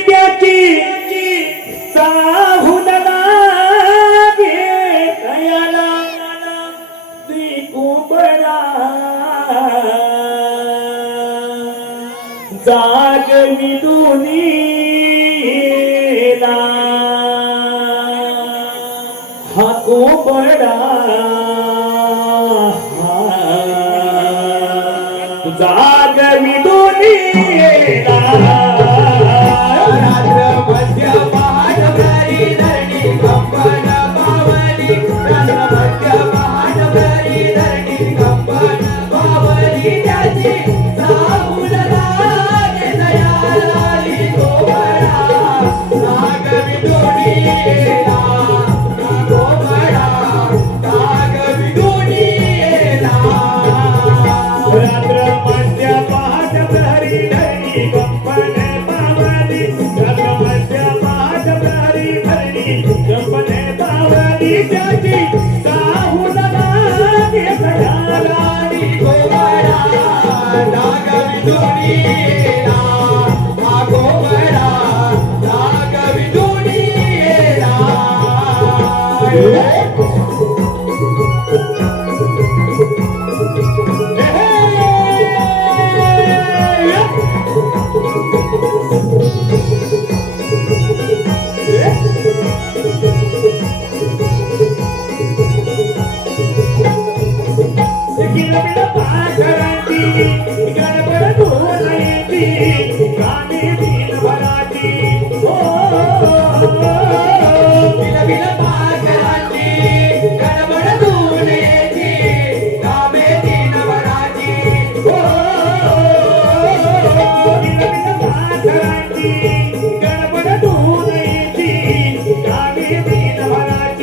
त्याची चाहून लागे तयाला दिकुंबरा जागवी दुनीला हा कोंबडा जागवी दुनीला रात्र मध्य पहाट भरी धरणी कंपन पावली रात्र मध्य पहाट भरी धरणी कंपन पावली त्याची चाहूल लागे दयाळी कोंबडा जागवी दुनीला कोंबडा जागवी दुनीला रात्र मध्य पहाट प्रहरी धरणी कंपन पावली रात्र मध्य पहाट प्रहरी धरणी कंपन पावली त्याची चाहूल लागे दयाळी कोंबडा जागवी दुनीला हा कोंबडा जागवी दुनीला बिलबिल पाखरांची गडबड धून येती कामे तीन वराची बिलबिल पाखरांची गडबड धून येती कामे तीन वराची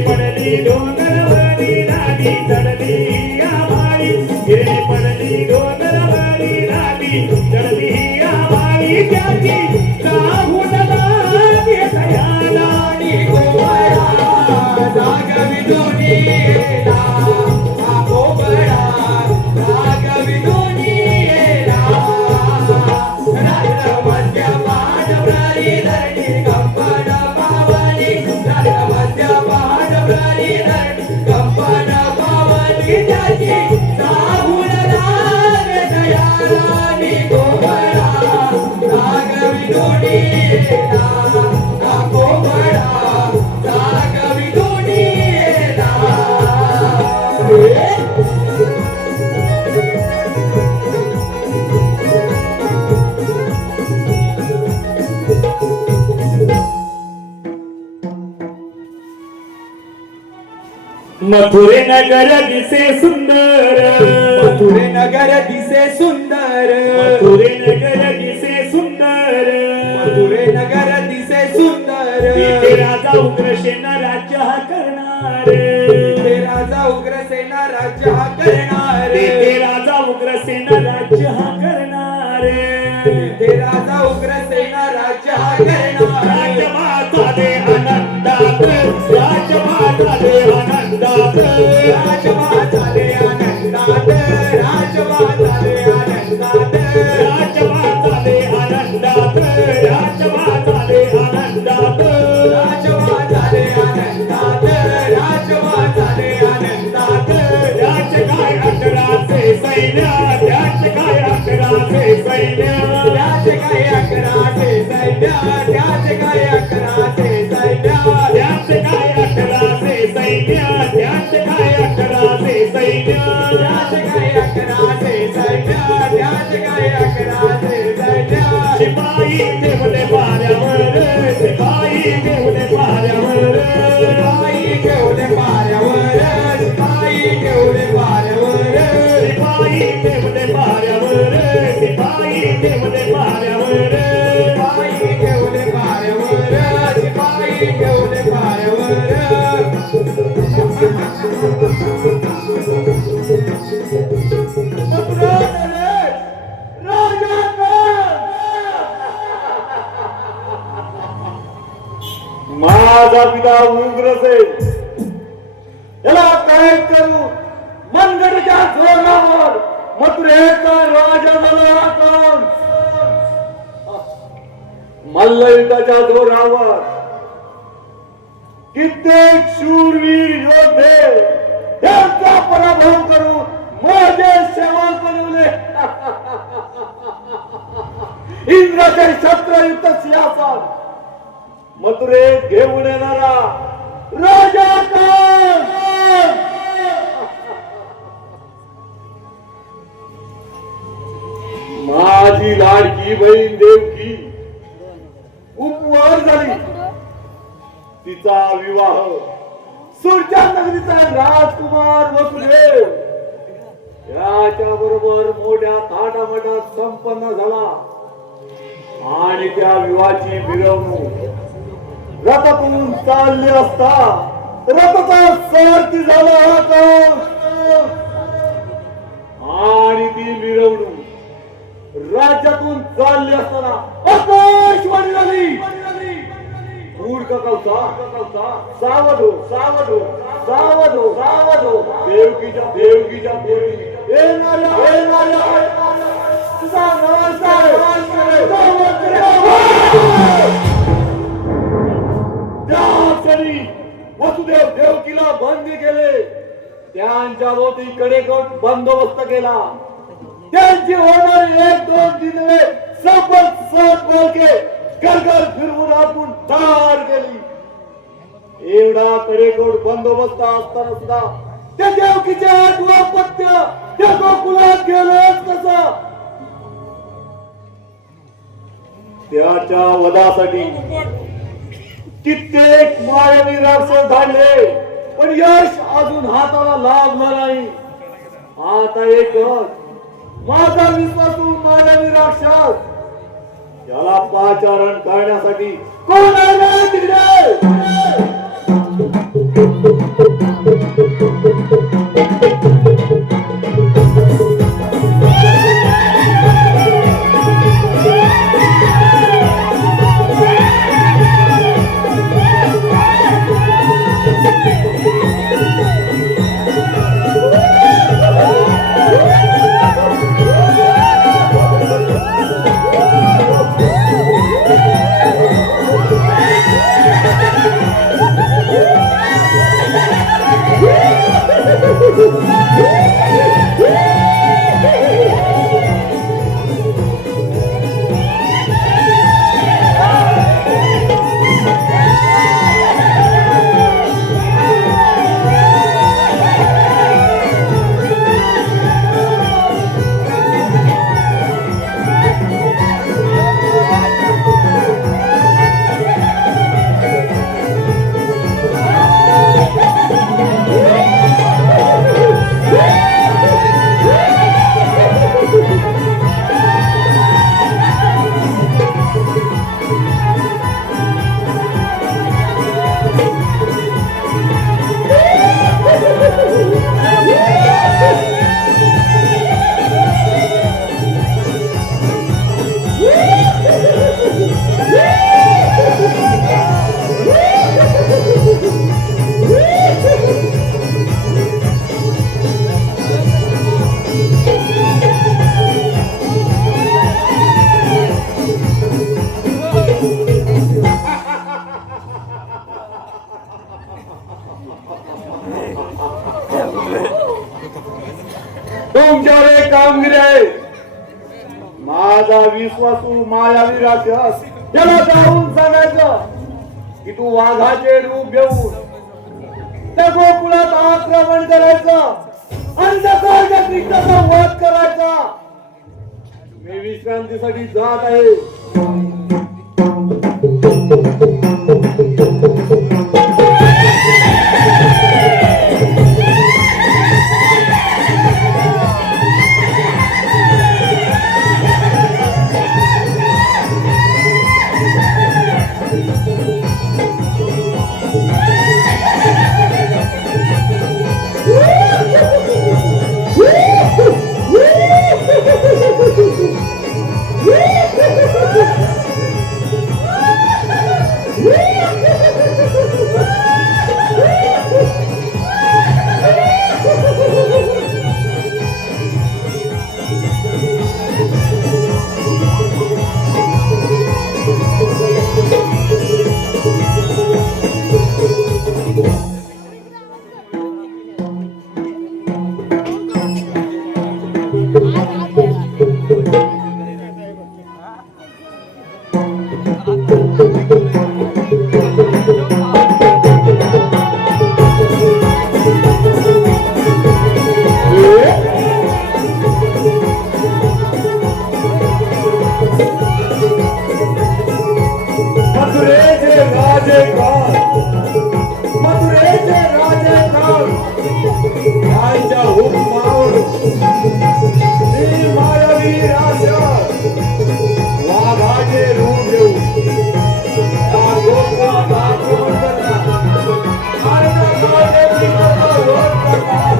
पडली डोंगरवरी राणी चढली आभाळी गिरणी पडली डोंगरवरी राणी चढली आभाळी त्याची चाहूल लागे दयाळी कोंबडा जागवी दुनीला हा कोंबडा जागवी दुनीला रात्र मध्य पहाट प्रहरी धरणी कंपन पावली रात्र मध्य पहाट प्रहरी धरणी कंपन पावली त्याची चाहूल लागे दयाळी कोंबडा जागवी दुनीला हा कोंबडा जागवी दुनीला मथुरे नगर दिसे सुंदर मथुरे नगर दिसे सुंदर मथुरे नगर दिसे सुंदर मथुरे नगर दिसे सुंदर तिथे राजा उग्रसेन राज्य हा करणार ते राजा उग्रसेन राज्य हा करणार तिथे राजा उग्रसेन राज्य हा करणार ते राजा उग्रसेन राज्य हा करणार राजमाता दे आनंदात राजमाता दे आनंदात राजमाता दे आनंदात राजमाता दे आनंदात राजमाता दे आनंदात राजमाता दे आनंदात राजमाता दे आनंदात राजमाता दे आनंदात त्याच काय अकराचे सैन्य त्याच काय अकराचे सैन्य त्याच काय अकराचे सैन्य त्याच काय अकराचे सैन्य त्याच काय अकराचे सैन्य त्याच काय अकराचे सैन्य त्याच काय अकराचे सैन्य त्याच काय अकराचे सैन्य शिपाई ठेवले पाऱ्यावर शिपाई ठेवले पाऱ्यावर शिपाई ठेवले पाऱ्यावर शिपाई ठेवले पाऱ्यावर शिपाई ठेवले पाऱ्यावर शिपाई ठेवले पाऱ्यावर शिपाई ठेवले पाऱ्यावर शिपाई ठेवले पाऱ्यावर माझा पिता उग्रसेन याला काय करू मनगडच्या जोरावर मथुरेचा राजा झाला कोण मल्लयुद्धाच्या जोरावर कित्येक शूरवीर योद्धे त्यांचा पराभव करून माझे सेवा बनवले इंद्राचे शस्त्रयुक्त सिंहासन मथुरेत घेऊन येणारा राजा कोण माझी लाडकी बहीण देवकी उपवार झाली तिचा विवाह सुरच्या नगरीचा राजकुमार वसुदेव याच्या बरोबर मोठ्या थाटामाटात संपन्न झाला आणि त्या विवाहाची मिरवणूक रथातून चालली असता रथाचा सारथी झाला होता आणि ती मिरवणूक राज्यातून चालली असताना आकाशवाणी झाली मूर्ख कवसा सावध हो सावध हो सावध हो सावध हो देवकीच्या पोटी येणाऱ्या तुझा नमस्कार त्या क्षणी वसुदेव देवकीला बंदी केले त्यांच्या भोवती कडेकोट बंदोबस्त केला त्यांची होणारी एक दोन दिने सबत सात बोलके घर फिरवून आपण ठार केली एवढा कडेकोट बंदोबस्त असताना सुद्धा त्या देवकीचे आठवा पत्य त्या गोकुळात गेलेच कसा त्याच्या वधासाठी कित्येक मायावी राक्षस धाडले पण यश अजून हाताला लाभलं नाही आता एकच माझा विश्वासू मायावी राक्षस त्याला पाचारण करण्यासाठी कोण आहे तिकडे तुमच्यावर एक कामगिरी आहे माझा विश्वासू मायावी राक्षस त्याला जाऊन सांगायचं की तू वाघाचे रूप घेऊन त्या गोकुळात आक्रमण करायचं आणि त्या कृष्णाचा वध करायचा मी विश्रांतीसाठी जात आहे मथुरेचे राजे काळ, मथुरेचे राजे काळ, त्यांच्या हुकमावर मी मायावी राजा वाघाचे रूप घेऊ या गोकुळात आक्रमण करणार. आणि त्या काळाची कथा रोज करणार.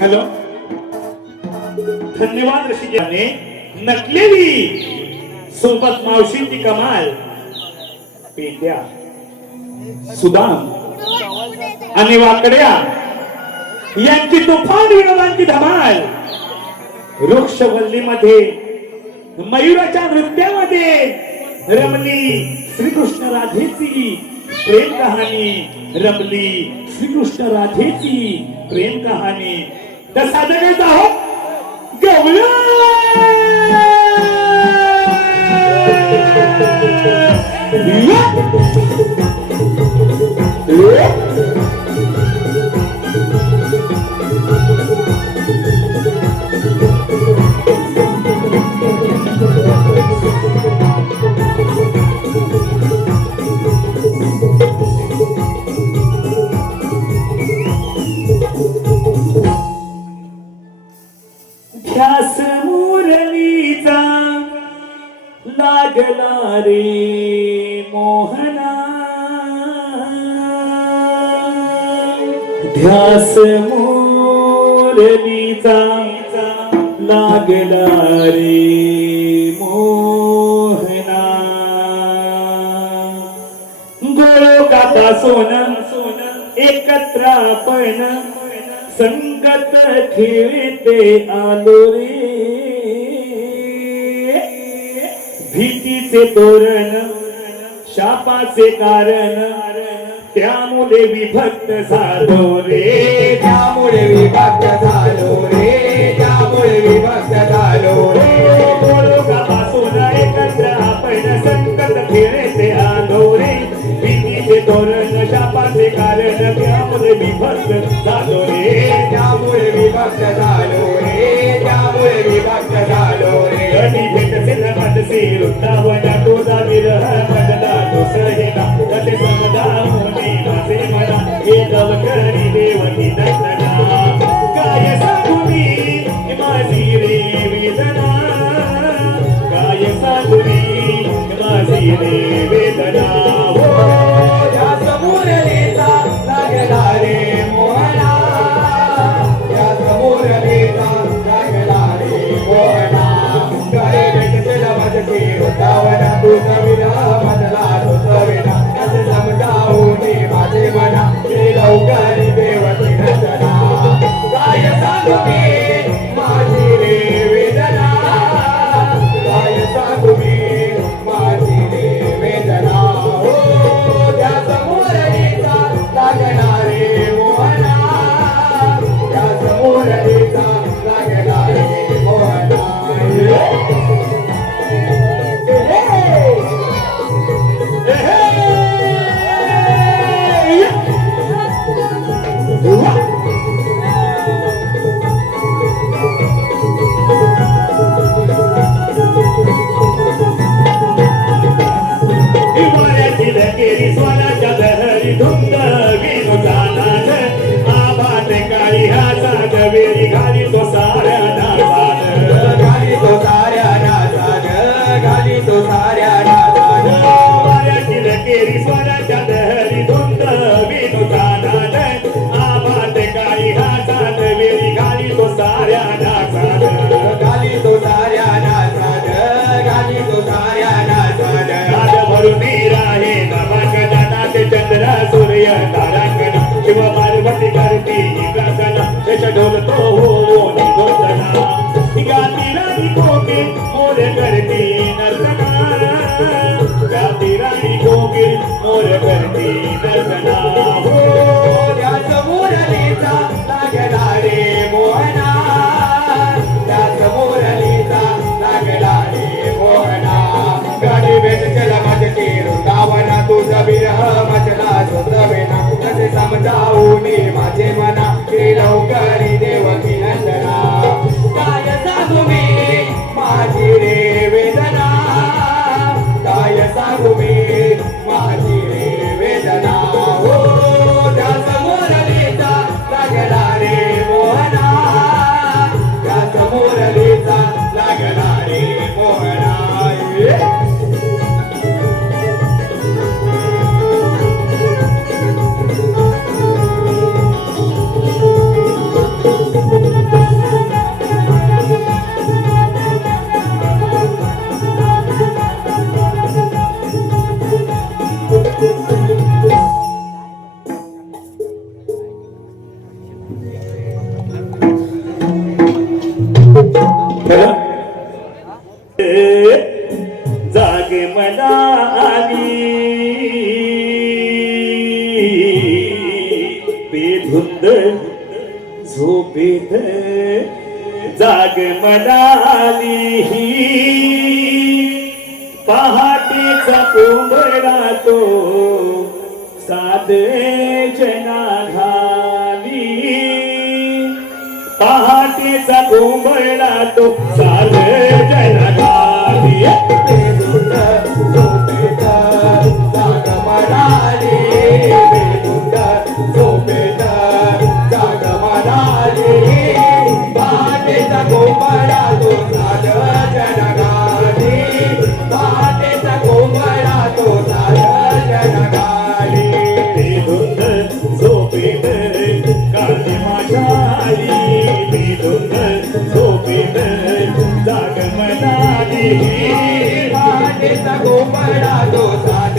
हॅलो, धन्यवाद ऋषिकेने नकलेली सोबत मावशींची कमाल, पेट्या सुदाम आणि वाकड्या यांची तुफान विनोदांची धमाल, वृक्षवल्लीमध्ये मयुराच्या नृत्यामध्ये रमली श्रीकृष्ण राधेची प्रेम कहाणी, रमली श्रीकृष्ण राधेची प्रेम कहाणी. तर सादर करत आहोत गवळण. ध्यास मुरलीचा लागला रे मोहना, ध्यास मुरलीचा लागला रे मोहना. पासून एकत्र आपण संगत खेळते आलो रे. भीतीचे तोरण शापाचे कारण त्यामुळे विभक्त झालो रे. त्यामुळे विभक्त झालो रे. त्यामुळे विभक्त झालो रे. पासून एकत्र आपण संकट खेळते आलो रे. भीतीचे तोरण शापाचे कारण त्यामुळे विभक्त झालो रे. त्यामुळे विभक्त झालो रे. त्यामुळे विभक्त झालो रे. कधी भेटसे न वाटसे वृंदावना तुझा विरह पडला तो सहेला. कसे समजावणे माझे मना हे दवकरी देवकी दर्शना. काय सांगू मी माझी रे वेदना. काय सांगू मी माझी रे वेदना. या समोरलेचा लागला रे मोहना. या समोरलेचा लागला रे मोहना. काय भेटसेला माझे वृंदावना तुझा विरह पडला तो सहेला. कसे समजावणे माझे मना हे दवकरी देवकी दर्शना. काय सांगू मी माझी रे वेदना. काय सांगू मी माझी रे वेदना. हो त्या समोरलीचा लागला रे मोहना. त्या समोरलीचा लागला रे मोहना. हिवाळ्याची लकेरी स्वराच्या लहरी धुंद विनोदानाद. आभात काळी हा साग वेळी घाली तो साऱ्या नासाद. घाली तो साऱ्या नासाद. घाली तो साऱ्या नासाद. हिवाळ्याची लकेरी स्वराच्या लहरी धुंद विनोदानाद. आभात काळी हा साग वेळी घाली तो साऱ्या नासाद. घाली तो साऱ्या नासाद. घाली तो साऱ्या नासाद. नाद भरून राहे नवागनात चंद्र सूर्य तारांगण. शिव पार्वती करती प्रार्थना यश ढोलतो हो निरोधना. गाती राणी कोके मोर करती नर्तना. गाती राणी कोके मोर करती नर्तना. हो त्या समोरलीचा लागला रे मोहना. त्या समोरलीचा लागला रे मोहना. गाडी भेटला माझे वृंदावना तुझा विरह मचला सुतवेना. कसे समजावूनी माझे मना हे लवकरी देवकी नंदना. काय सांगू मी माझी रे वेदना. काय सांगू मी माझी रे वेदना. हो त्या समोरलीचा लागला रे मोहना. त्या समोरलीचा लागला रे मोहना. जाग मला आली बेधुंद झोपेत. जाग मला आली पहाटेचा कोंबडा तो साधे जना घाली. पहाटेचा कोंबडा तो साधे जना घाली. बेधुंद झोपेत जाग म्हणाली. बेधुंद झोपेत जाग म्हणाली. पहाटेचा कोंबडा तो साध जनगाली. पहाटेचा कोंबडा तो साध जनगाली. बेधुंद झोपेत काळजी माझ्याली. बेधुंद झोपेत जाग म्हणाली. पहाटेचा कोंबडा तो साध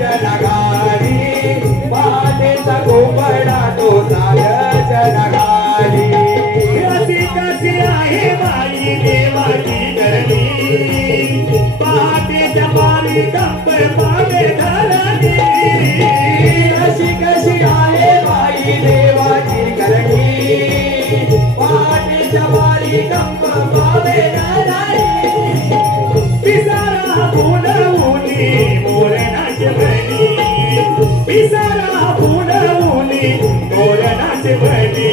जनगाली. कंप पावे धरणी अशी कशी आहे बाई देवाची करणी पहाटेच्या वारी कंप पावे धरणी पिसारा फुलवूनी मोर नाचवणी पिसारा फुलवूनी मोर नाचवणी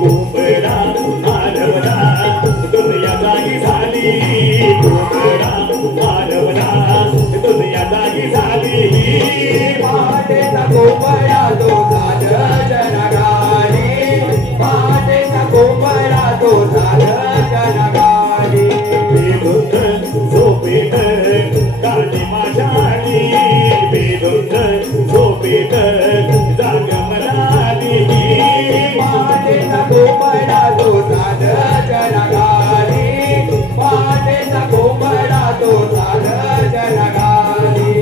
कुंभडा आरवला दुनिया जागी झाली कुंभडा आरवला दुनिया जागी झाली पहाटेचा कोंबडा तो झालं जनगाडी पहाटेचा कोंबडा तो झालं जनगाडी बेधुंद झोपेत काळी माझ्यानी बेधुंद झोपेत जाग मनाली पहाटेचा कोंबडा तो झालं जनगाडी पहाटेचा कोंबडा तो झालं जनगाडी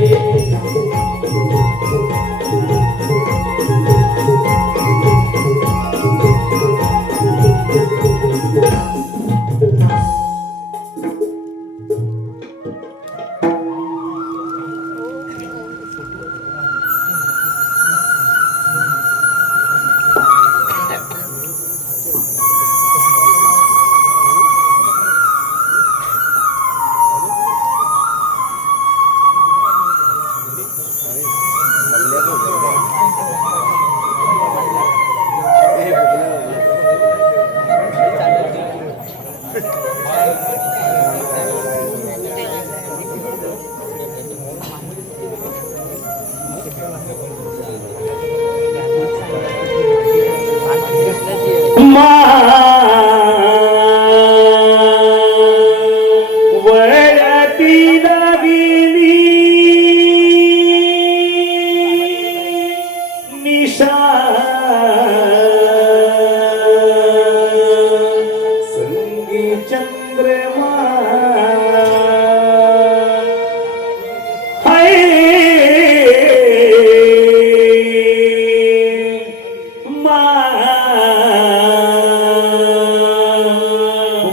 वळती लागली निशा संगी चंद्रमा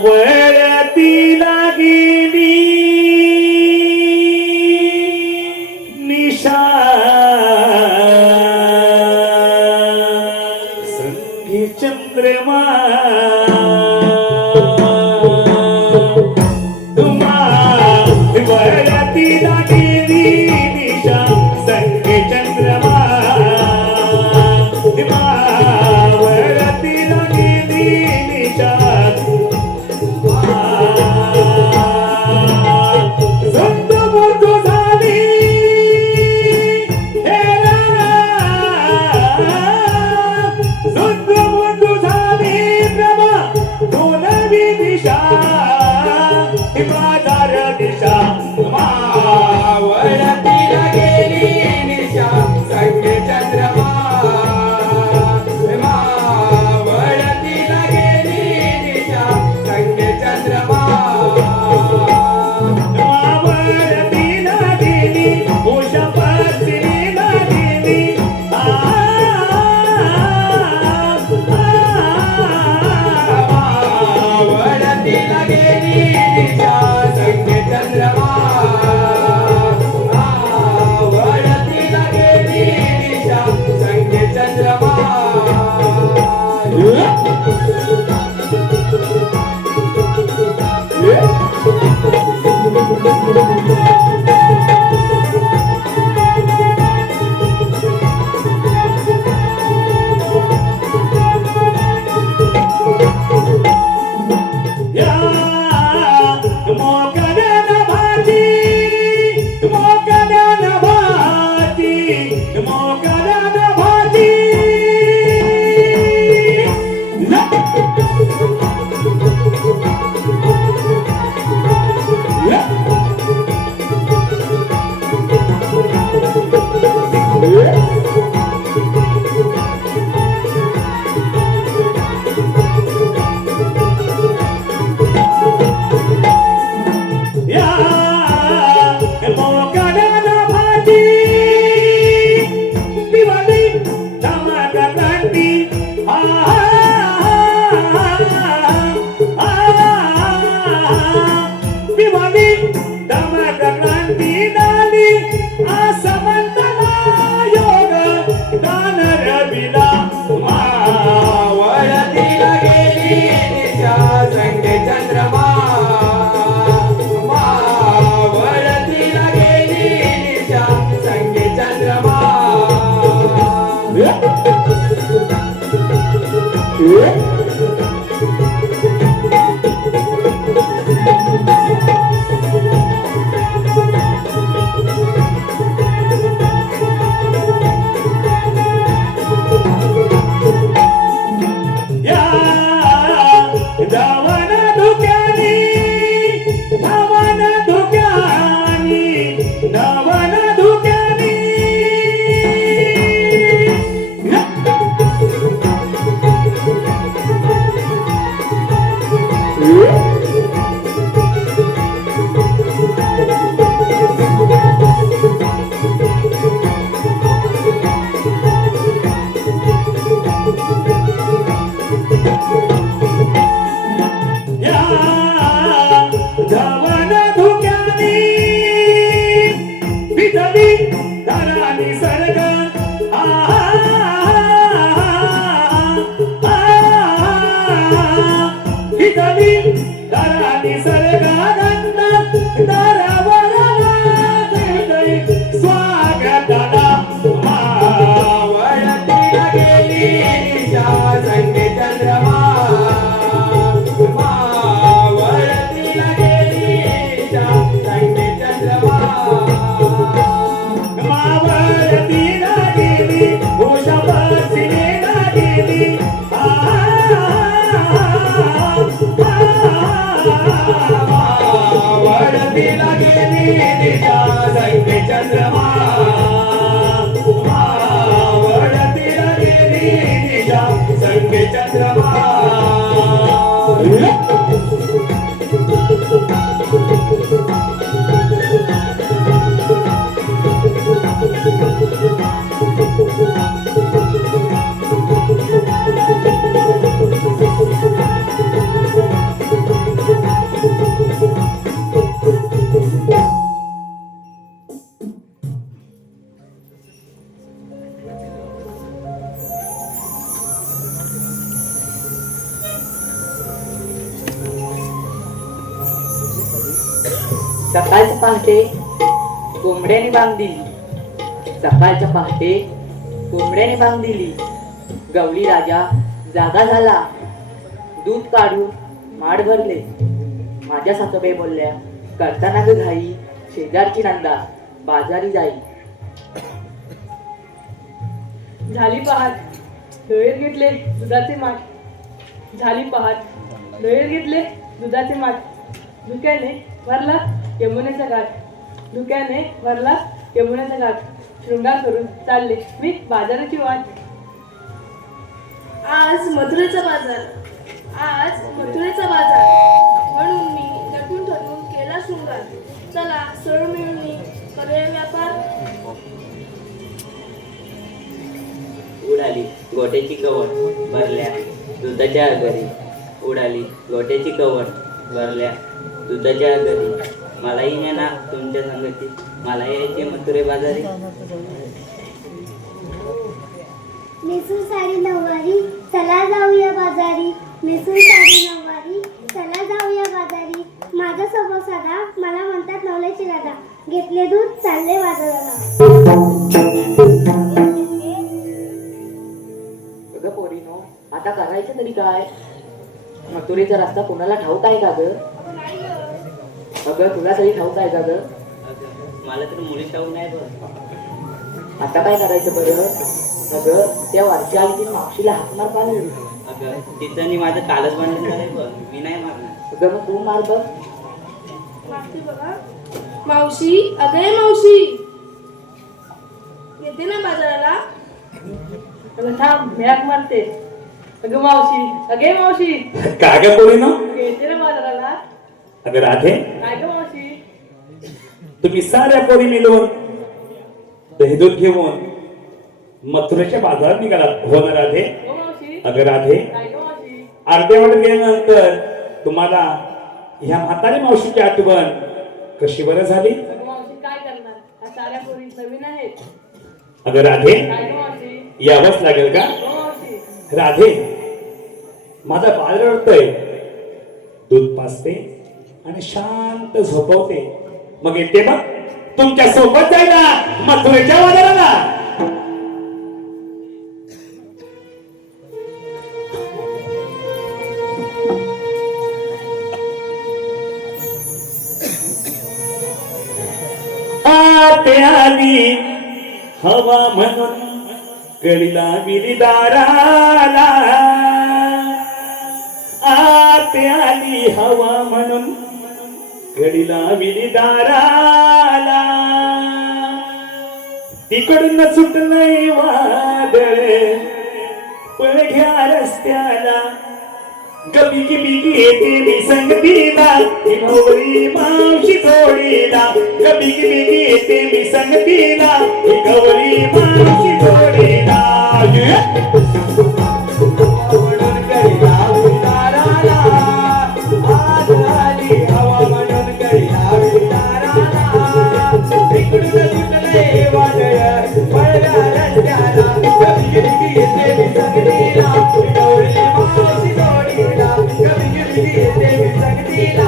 वळती लागली निशा संगी चंद्रमा वळती लागली निशा संगी चंद्रमा वळती लागली निशा वळतीला गेली निशा संगे चंद्रमा वळतीला गेली निशा संगे चंद्रमा वळतीला गेली उषा पत्नीला गेली वळतीला गेली निशा संगे चंद्रमा वळतीला गेली निशा संगे चंद्रमा या धावन धुक्यानी धावन धुक्यानी धावन धुक्यानी या धावन धुक्यानी भिजली दारानी सरग भिजली दारानी सरग दारावर स्वागताला मावळतीला गेली निशा संगे चंद्रमा मावळतीला गेली निशा संगे चंद्रमा मावळतीला गेली उषा पश्चिमेला गेली मावळतीला गेली निशा संगे चंद्रमा मावळतीला गेली निशा संगे चंद्रमा सकाळच्या पहाटे कोंबड्याने बांग दिली सकाळच्या पहाटे कोंबड्याने बांग दिली गवळी राजा जागा झाला दूध काढून माड भरले माझ्या सासूबाई बोलल्या करताना ग घाई शेजारची नंदा बाजारी जाई झाली पहाट डोळेत घेतले दुधाचे माठ झाली पहाट डोळेत घेतले दुधाचे माठ धुक्याने भरला यमुनेचा घाट धुक्याने भरला यमुनेचा घाट शृंगार करून चालले मी बाजाराची वाट आज मथुरेचा बाजार म्हणून मी नटून ठरवून केला शृंगार चला सर्व मिळून मी करूया व्यापार उडाली गोट्याची कवट भरल्या दुधाच्या घरी उडाली गोट्याची कवट भरल्या दुधाच्या घरी मलाही नेना तुमच्या संगती मला यायचे मथुरे बाजारी नेसून साडी नऊवारी चला जाऊया बाजारी नेसून साडी नऊवारी चला जाऊया बाजारी माझा स्वभाव साधा मला म्हणतात नवल्याची दादा घेतले दूध चालले बाजाराला अगं पोरीनो आता करायचं तरी काय मथुरेचा रस्ता कोणाला ठाऊक आहे का ग अगं तुला तरी ठाऊक आहे का ग अगं मला तर मुली ठाऊक नाही बघ आता काय करायचं बरं अगं त्या वरच्या आली मावशीला हाक मार पाणी अगं तिचं आणि माझं कालच बनलं झालंय बघ मी नाही मारणार अगं मग तू मार बघ मागते बघा मावशी अगं मावशी येते ना बाजाराला अगं थांब मी हाक मारते अगं मावशी अगे मावशी काय ग पोरीनो येते ना बाजाराला अगं राधे काय ग मावशी तुम्ही साऱ्या पोरी मिळून दही दूध घेऊन मथुरेच्या बाजारात निघाला हो ना राधे हो मावशी अगं राधे काय ग मावशी अर्धे वाट गेल्यानंतर तुम्हाला ह्या म्हातारी मावशीची आठवण कशी बरं झाली अगं मावशी काय करणार ह्या साऱ्या पोरी नवीन आहेत अगं राधे काय ग मावशी यावंच लागेल का हो मावशी राधे माझा बाळ रडतोय दूध पाजते आणि शांत झोपवते मग येते मग तुमच्या सोबत जायला मथुरेच्या बाजाराला आत आली हवा म्हणून कळीला विरिदाराला आत आली हवा म्हणून कळीला विरिदाराला तिकडून सुटलंय वादळ पळघ्या रस्त्याला गबिगी बिगी येते मी संगतीला ही गौरी मावशी जोडीला गबिगी बिगी येते मी संगतीला ही गौरी मावशी जोडीला म्हणून कळीला विदाराला आज आली हवा म्हणून कळीला विदाराला इकडून सुटले वादळ पळल्या रस्त्याला कबिगी येते मी संगतीला गौरी मावशी जोडीला कबिगी येते मी संगतीला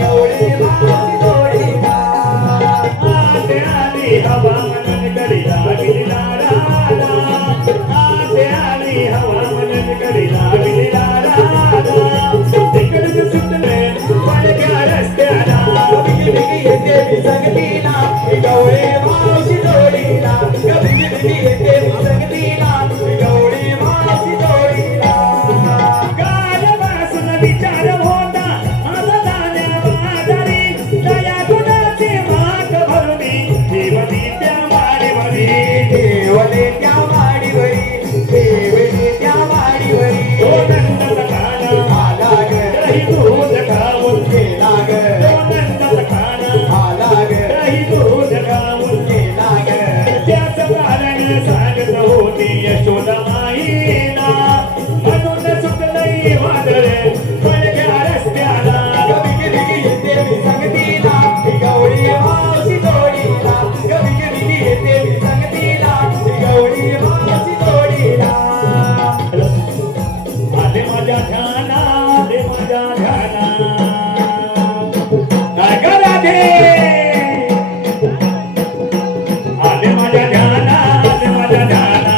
गौरी मावशी जोडीला आते आली हवा म्हणून कळीला विरिदाराला आते आली हवा म्हणून कळीला विरिदाराला तिकडून सुटले पळघ्या रस्त्याला कबिगी येते मी संगतीला गौरी मावशी जोडीला कबिगी येते मी संगतीला गौरी मावशी जोडीला काल वासून विचार होता माझा जाण्या म्हातारी दया गुणाचे माग भरुनी देवनी त्या वाडीवरी देवले त्या वाडीवरी देवले त्या वाडीवरी तो नंदचा काना आला ग रही दूध खाऊन गेला ग तो नंदचा काना आला ग रही दूध खाऊन गेला ग त्याचं कारण सांगत होती यशोदा माईना म्हणून सुटलंय वादळ पळघ्या रस्त्याला कबिगी येते मी संगतीला गौरी मावशी जोडीला कबिगी येते मी संगतीला गौरी मावशी जोडीला आले माझ्या ध्याना आले माझ्या ध्याना काय ग राधे आले माझ्या ध्याना आले माझ्या ध्याना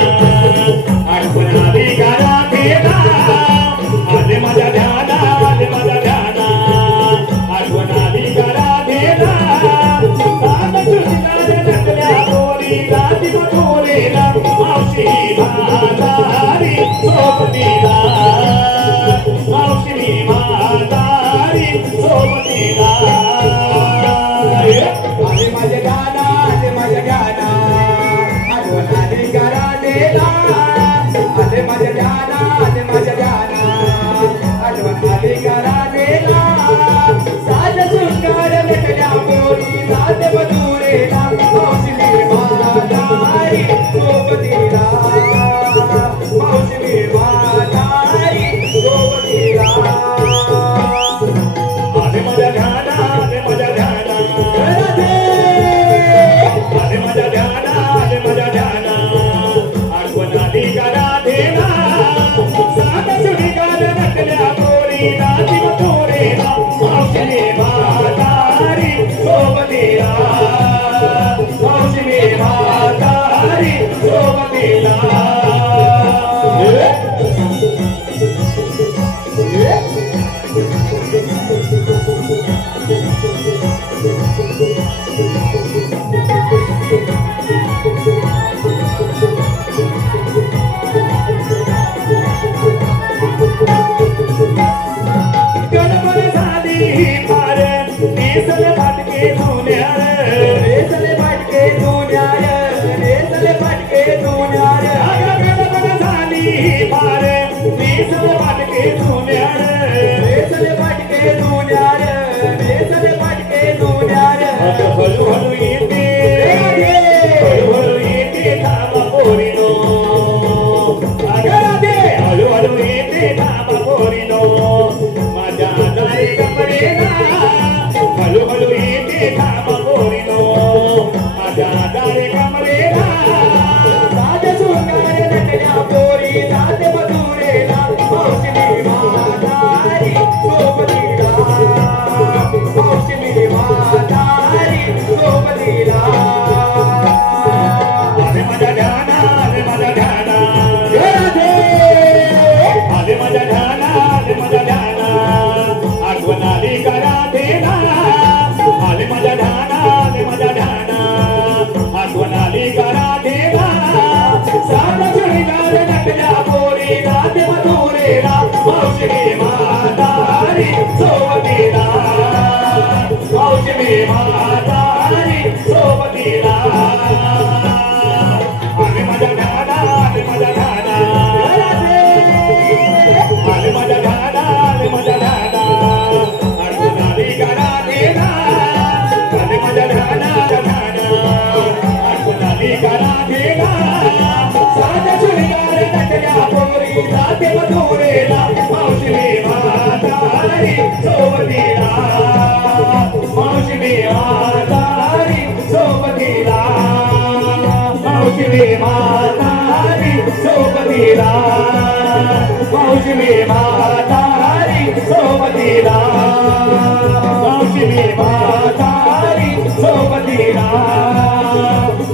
आठवण आली का राधेला आले माझ्या ध्याना आले माझ्या ध्याना आठवण आली का राधेला सात सुशिला नकल्या बोली गाती मधुरेला मावशी म्हातारी सोबतीला मावशी म्हातारी सोबतीला आले माझ्या गाना आले माझ्या गाना आठवण आली गाना आले माझ्या गाना आले माझ्या गाना आठवण आली गाना साज सुंदर नकल्या बोली सात मधुरेला मावशी म्हातारी सोबतीला मावशी म्हातारी सोबतीला आले माझ्या ध्याना आले माझ्या ध्याना आले माझ्या ध्याना आले माझ्या ध्याना आठवण आली का राधेला सात सुशिला नकल्या बोली गाती मधुरेला मावशी म्हातारी सोबतीला मावशी म्हातारी सोबतीला गडबड झाली फार नेसल फाटके धुण्यार मावशी मी म्हातारी सोबतीला आले माझ्या घराला आले माझ्या घराला आले माझ्या घराला आले माझ्या घराला अडचण आली घराला आले माझ्या घराला अडचण आली घराला साध्या चुलीवर नटल्या पोरी जाते मधुरेला मावशी मी म्हातारी सोबतीला मावशी मी म्हातारी सोबतीला मावशी मी म्हातारी सोबतीला मावशी मी म्हातारी सोबतीला मावशी मी म्हातारी सोबतीला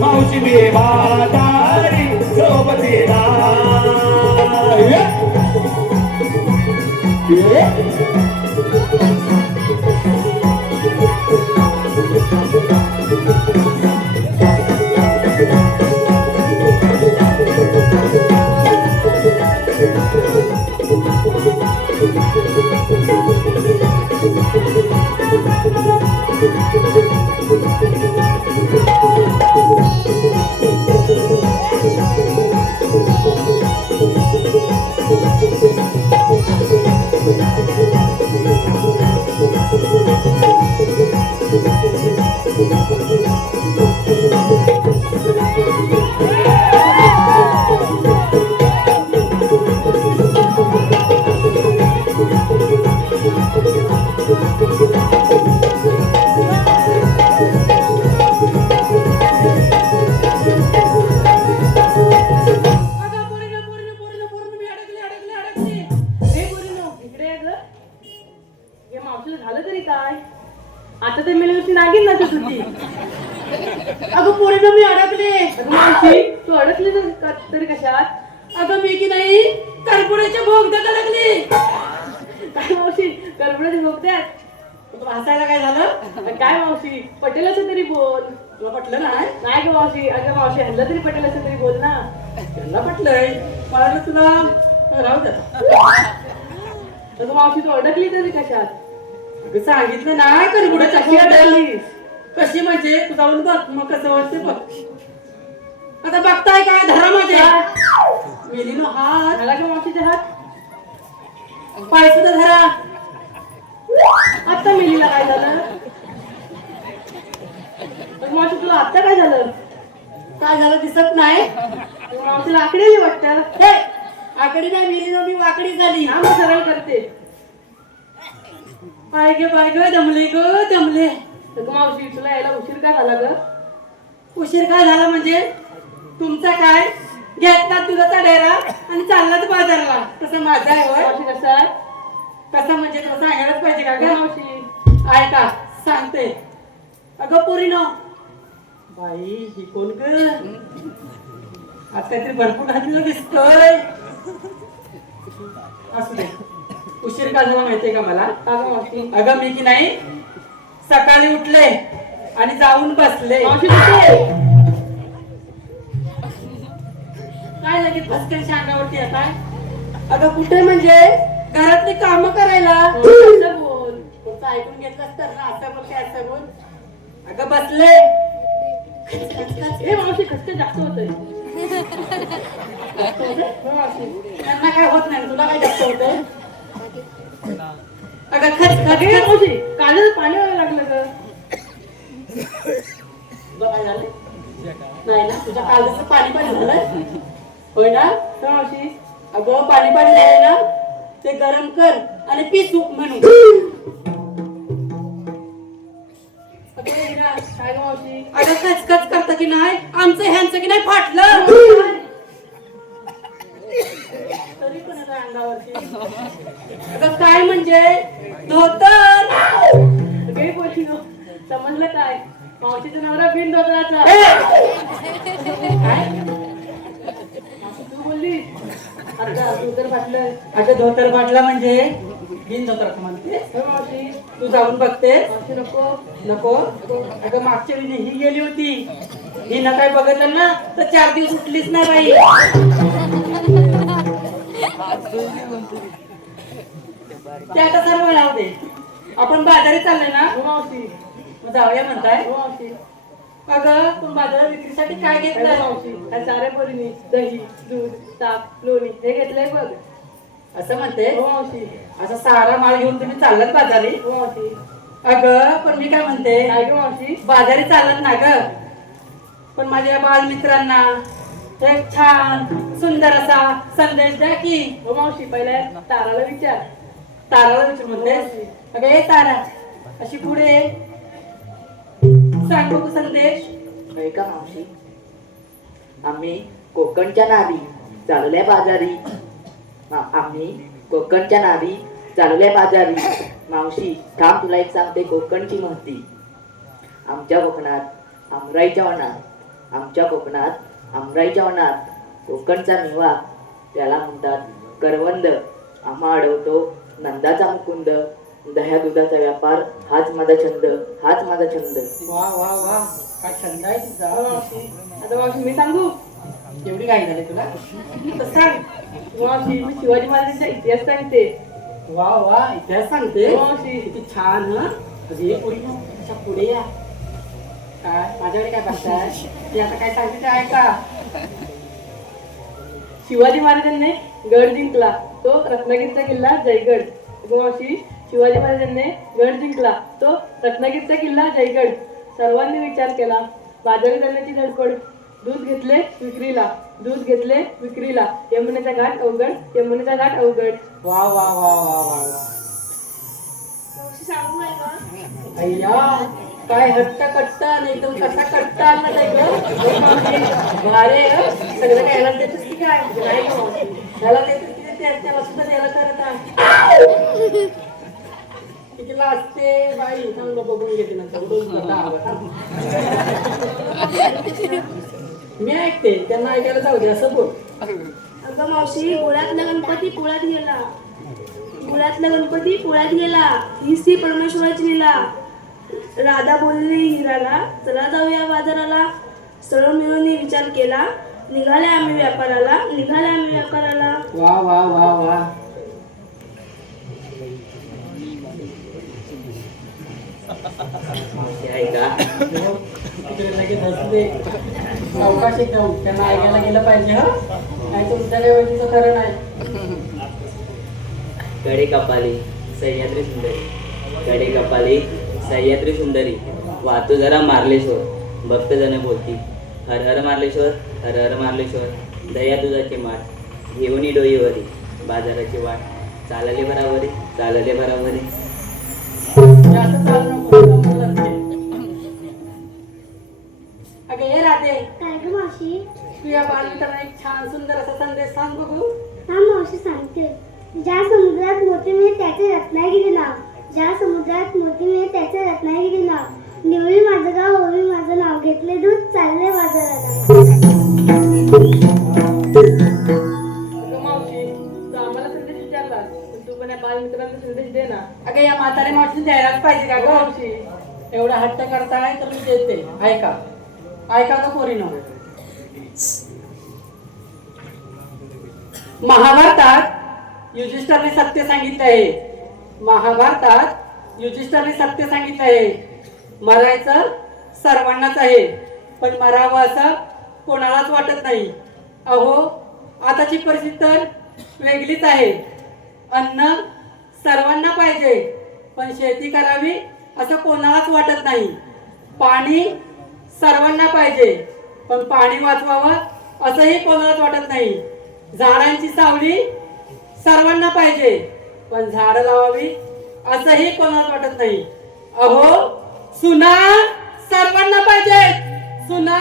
मावशी मी म्हातारी सोबतीला आता तर मेल्यावरती नागिन ना तुझी. अगं पोरीनं मी अडकले. अगं मावशी तू अडकली तरी कशात? अगं मी की नाही करपुड्याच्या भोगद्यात अडकले. काय मावशी करपड्याच्या भोगत्यात? तुला हसायला काय झालं? काय मावशी पटेल असं तरी बोल. तुला पटलं नाही? नाही ग मावशी. अगं मावशी हल्ला तरी पटेल असं तरी बोल ना. त्यांना पटलंय मला तर तुला राहू दे. अगं मावशी तू अडकली तरी कशात? अगं सांगितलं नाही करपुड्याच्या कशी भोगद्यात. अडकलीस? कशी म्हणजे तू जाऊन बघ मग कसं वाटते बघ. आता बघताय काय धरा माझे मेलीनो हात झाला का मावशीचे हात? पाय सुद्धा धरा. आता मेलीला काय झालं? अगं मावशी तुला आता काय झालं? काय झालं दिसत नाही? अगं मावशीला आकडेली वाटतं. हे, आकडी नाही मेलीनो मी वाकडी झाली. हा मग सरळ करते. पाय गे दमले ग दमले. अगं मावशी तुला यायला उशीर का झाला ग? उशीर काय झाला म्हणजे तुमचा काय घेतला दुधाचा डेरा आणि चाललात बाजारला. तसं माझा आहे होय. मावशी कसं आहे? कसं म्हणजे तुला सांगायलाच पाहिजे का अगं ग? मावशी आहे का सांगते. अगं पोरीनो बाई ही कोण ग? आज काहीतरी भरपूर घातलेलं दिसतोय. असू दे. उशीर का झाला माहितीये का मला? अगं मावशी अगं मी की नाही सकाळी उठले आणि जाऊन बसले. मावशी कुठे? काय लगेच भस्करच्या अंगावरती येताय? अगं कुठे म्हणजे घरातली कामं करायला. असं बोल. तुमचं ऐकून घेतलंस तर ना असं बोल काय असं बोल. अगं बसले. हे मावशी खसखस जास्त होतंय. त्यांना काय होत नाही तुला काय जास्त होतंय? अगं खच हे मावशी कांद्याचं पाणी व्हायला लागलं ग. तुला काय झालं? नाही ना तुझ्या कालचं पाणी झालंय होय ना? तर मावशी अगं पाणी झालंय ना ते गरम कर आणि पी सूप म्हणून. काय ग मावशी? अगं कचकच करतं की नाही आमचं ह्यांचं की नाही फाटलं तरी पण आता अंगावरती. अगं काय म्हणजे धोतर. काही बोलली ग. समजलं काय? मावशीचा नवरा बिन धोतराचा. काय तू बोलली आता तू तर फाटलं. अगं धोतर फाटला म्हणजे बिन धोतर म्हणते. मावशी तू जाऊन बघते. मावशी नको. नको. अगं मागच्या वेळी ही गेली होती ही ना काय बघितलं ना तर 4 दिवस उठलीच ना बाई. ते आता सर्व राहू दे. आपण बाजारी चाललोय ना हो मावशी मग जाऊया म्हणताय हो मावशी. अगं पण बाजारात विक्रीसाठी काय काय गं घेतलं मावशी ह्या साऱ्या पोरींनी दही दूध ताक लोणी हे घेतलंय बघ. असं म्हणते हो मावशी. असं सारा माल घेऊन तुम्ही चाललात बाजारी हो मावशी. अगं पण मी काय म्हणते काय गं मावशी. बाजारी चालत ना ग पण माझ्या बालमित्रांना एक छान सुंदर असा संदेश द्या की. हो मावशी पहिल्या ताराला विचार. ताराला विचार म्हणतेस अगं ए तारा अशी पुढे ये. सांग बघू संदेश. होय का मावशी? आम्ही कोकणच्या नावी चालल्या बाजारी. आम्ही कोकणच्या नावी चालल्या बाजारी. मावशी थांब तुला एक सांगते कोकणची महती. आमच्या कोकणात आमराईच्या वनात आमच्या कोकणात आमराईच्या वनात कोकणचा मेवा त्याला म्हणतात करवंद. आम्हा अडवतो नंदाचा मुकुंद. दह्या दुधाचा व्यापार हाच माझा छंद हाच माझा छंद. वा वा वा काय छंद आहे तुझा. हो मावशी. आता मावशी मी सांगू. एवढी काय झाली तुला तर सांग. मावशी मी शिवाजी महाराजांचा इतिहास सांगते. वा वा इतिहास सांगते हो मावशी. किती छान ह म्हणजे हे पुढे अच्छा पुढे या काय माझ्याकडे काय बघताय ती आता काय सांगते ते ऐका. शिवाजी महाराजांनी गड जिंकला तो रत्नागिरीचा किल्ला जयगड. हो मावशी शिवाजी महाराजांनी गड जिंकला तो रत्नागिरीचा किल्ला जयगड. सर्वांनी विचार केला बाजारी करण्याची धडपड. दूध घेतले विक्रीला दूध घेतले विक्रीला. यमुनेचा घाट अवघड यमुनेचा घाट अवघड. वा वा वा वा वा वा मावशी सांगू आहे का? अय्या काय हट्ट कट्टा नाही तर कसा कट्टा आणला नाही ग भारे सगळं काय देतेस की काय नाही गं मावशी. त्याला देतेस की त्याला सुद्धा द्यायला करत आहे. किती लाजते बाई चांगलं बघून घेते नंतर मी ऐकते त्यांना ऐकायला जाऊ दे असं बोल. अगं मावशी गुळातला गणपती पुळ्यात गेला. गुळातला गणपती पुळ्यात गेला हीच ती परमेश्वराची लीला. राधा बोलली हिराला चला जाऊया बाजाराला. सर्व मिळून विचार केला निघाले आम्ही व्यापाराला निघाले आम्ही व्यापाराला. वा वा वा वा मावशी आहे का? तिकडे लगेच हसले. अवकाश एकदम त्यांना ऐकायला गेलं पाहिजे हा नाही तुमच्या रेवतीचं खरं नाही. कडे कपाली सह्याद्री सुंदरी कडे कपाली सह्याद्री सुंदरी वाहतो जरा मार्लेश्वर. भक्त जण बोलती हर हर मार्लेश्वर हर हर मार्लेश्वर. दया दुधाचे माठ घेऊन डोईवरी बाजाराची वाट. चालले बराबरी चालले बराबरी. जास्त चालू नको दमून लागते. अगं ये राधे काय ग मावशी? तू या बालमित्रांना एक छान सुंदर असा संदेश सांग बघू. हा मावशी सांगते. ज्या समुद्रात मोती मिळे त्याचे रत्नागिरी नाव. ज्या समुद्रात मोती मिळे त्याचे रत्नागिरी नाव. निवळी माझं गाव ओवी माझं नाव. घेतले दूध चालले बाजाराला. अगं मावशी तू आम्हाला संदेश विचारला पण तू पण या बालमित्रांना संदेश दे ना. अगं या म्हातारे मावशी द्यायलाच पाहिजे का हो गं मावशी. एवढा हट्ट करताय तर मी देते. ऐका ऐका का पोरीनो. महाभारतात युधिष्ठिरने सत्य सांगितले आहे. महाभारतात युधिष्ठिरने सत्य सांगितले आहे. मरायचं सर्वांनाच आहे पण मरावं असं कोणालाच वाटत नाही. अहो आताची परिस्थिती तर वेगळीच आहे. अन्न सर्वांना पाहिजे पण शेती करावी असं कोणालाच वाटत नाही. पाणी सर्वांना पाहिजे पण पाणी वाचवावं असंही कोणालाच वाटत नाही. झाडांची सावली सर्वांना पाहिजे पण झाडं लावावी असंही कोणालाच वाटत नाही. अहो सुना सर्वांना पाहिजेत सुना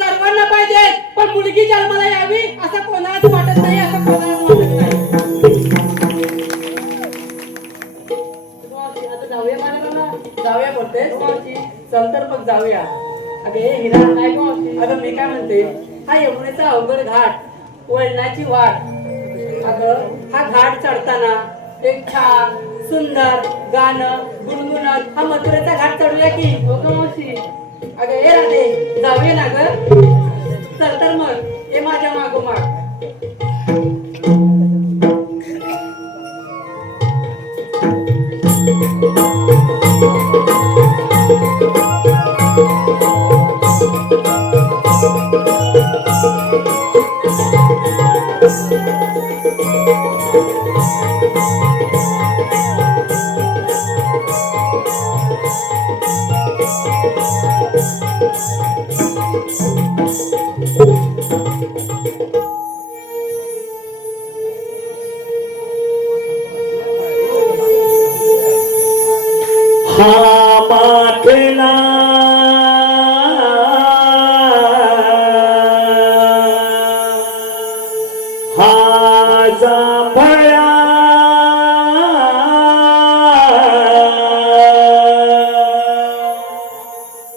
सर्वांना पाहिजेत पण मुलगी जन्माला यावी असं कोणालाच वाटत नाही. असं कोणालाच वाटत नाही. मावशी आता जाऊया बाजाराला. जाऊया बोलते हो मावशी. चल तर मग जाऊया. अगे हे हिरा काय गं मावशी. अगं मी काय म्हणते हा यमुनेचा अवघड घाट वळणाची वाट. अगं हा घाट चढताना एक छान सुंदर गाणं गुणगुणत हा मथुरेचा घाट चढूया की. हो गं मावशी. अगं ये राधे जाऊया ना ग. चल तर मग ये माझ्या मागोमाग.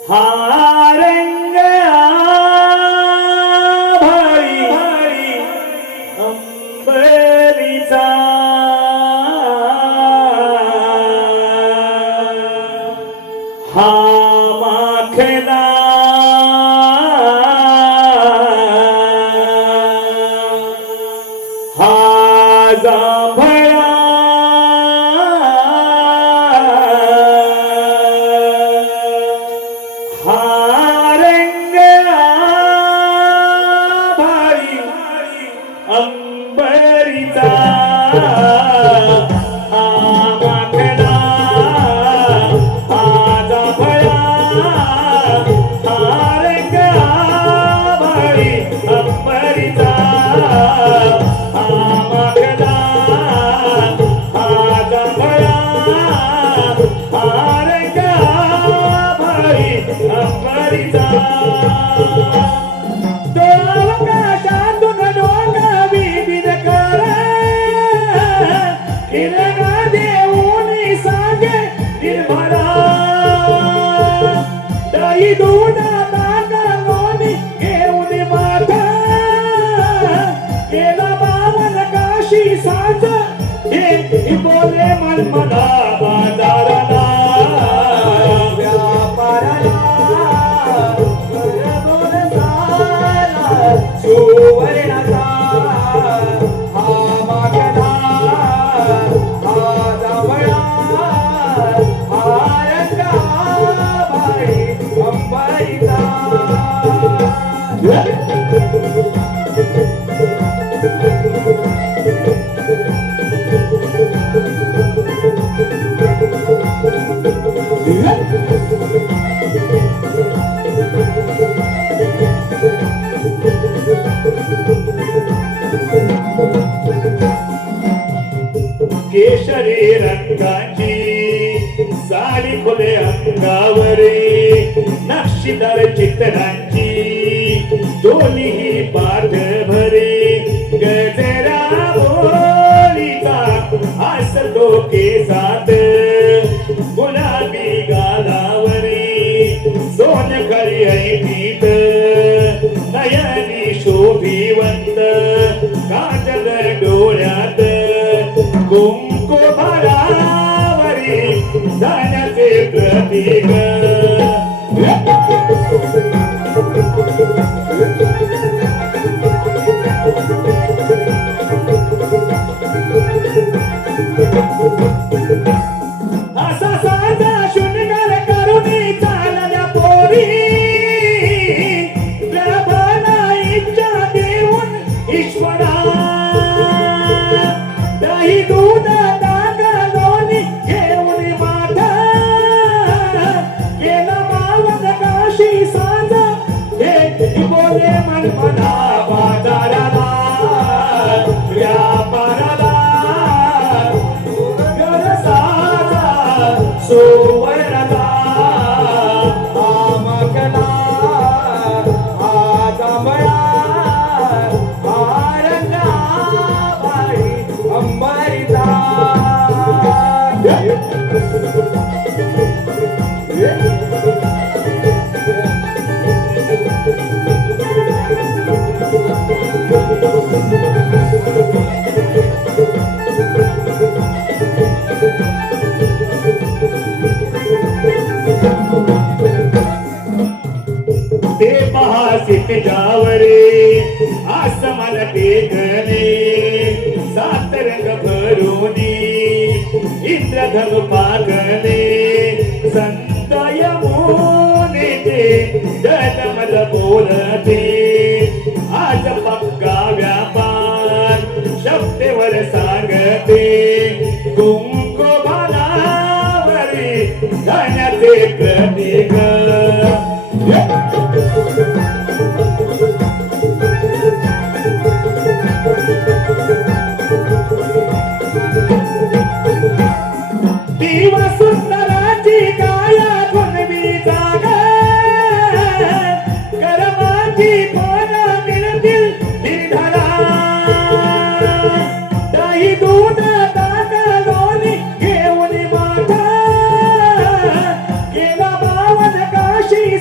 हा रंग आभाळी अंबरीचा हा माखला हा जांभळा हा रंग आभाळी अंबरीचा हा माखला हा जांभळा हा रंग आभाळी अंबरीचा हा माखला हा जांभळा हा रंग आभाळी अंबरीचा तो आकाशातून डोंगा विविध कर किरणा देऊन सांगे निर्मळा दही दूध ताका लोणी घेऊन माता केला बावन काशी साज हे बोले मनमना बाजारला व्यापारला सुवर्णाचा हा मागला हा जांभळा हा रंग आभाळी अंबरीचा केशरी रंगाची साडी खुले अंगावरी नक्षीदार चित्रांची दोन्ही ही पाठ भरी गजरा बोलीचा हसतो केसात गुलाबी गालावरी सोनकरी ऐटीत नयनी शोभिवंत काजल डोळ्यात कुंकू भरावरी जाण्याचे प्रतीक असा साजा शृंगार करुणी चालल्या पोरी प्रभना इच्छा देऊन ईश्वरा दही दूध ताक लोणी घेऊन माता केला बावन काशी साज हे बोले मनमना बाजाराला व्यापाराला सुवर्णाचा हा माखला हा जांभळा हा रंग आभाळी अंबरीचा ते महासिक जावरे आसमान टेकले सात रंग भरुनी इंद्रधनु पागले संत यमुनेचे जनमल बोलते आज पक्का व्यापार शब्देवर सांगते कुंकू भालावरी धन्याचे प्रतीक दिवा सुंदराची काया गुणवी जागा करमाची पण मिळतील निर्धारा दही दूध ताक लोणी घेऊन माता केला बावन काशी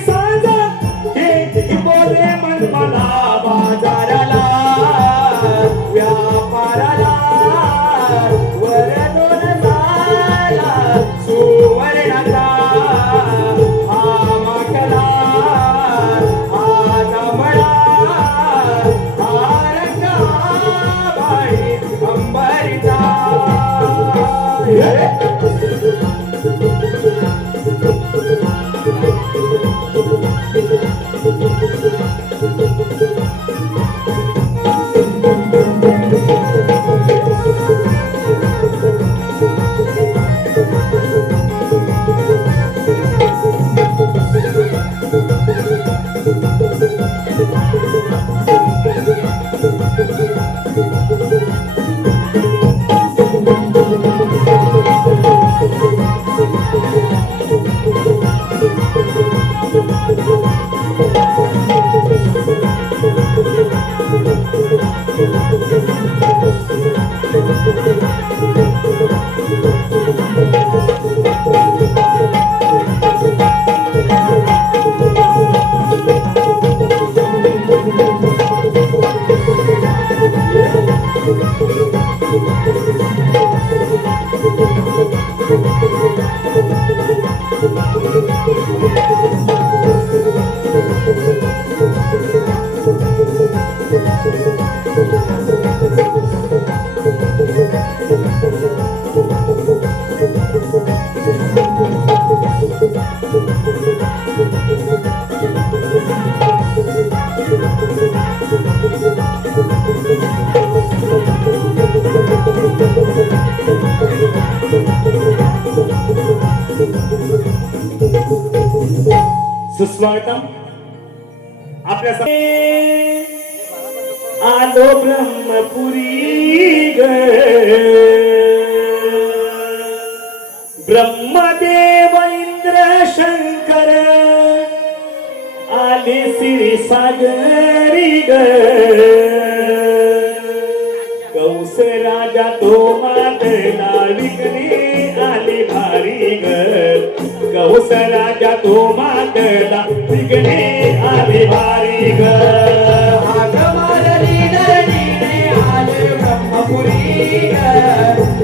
सुस्वागतम आपल्या आलो ब्रह्मपुरी ग ब्रह्मदेव इंद्र शंकर आले श्री सागरी ग कौस राजा तो मातला विघ्ने आले भारी ग कौस राजा तो मातला विघ्ने आले भारी ग हाक मारली धरणीने आले ब्रह्मपुरी ग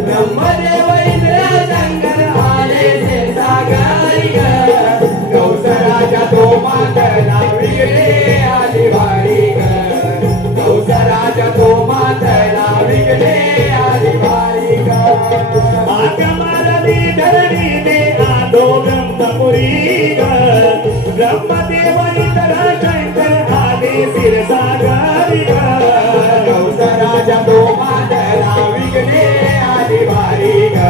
ब्रह्मदेव इंद्र शंकर आले ते सागरी ग कौस राजा तो मातला विघ्ने आले भारी ग कौस राजा तो मातला विघ्ने आले भारी ग हाक मारली धरणीने आलो ब्रह्मपुरी ग ब्रह्मदेव इंद्र शंकर आले क्षीरसागरी ग कौस राजा तो मातला विघ्ने आले भारी ग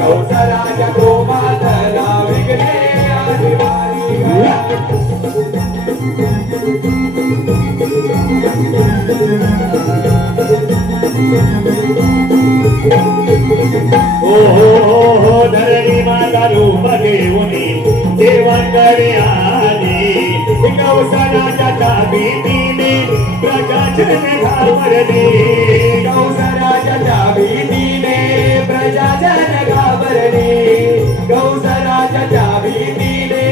कौस राजा तो मातला विघ्ने आले भारी ग हो धरणी माझा रूप घेऊनी देवांकडे आली कौसराजाच्या भीतीने प्रजाजन घाबरली कौस राजाच्या भीतीने प्रजाजन घाबरली कौस राजाच्या भीतीने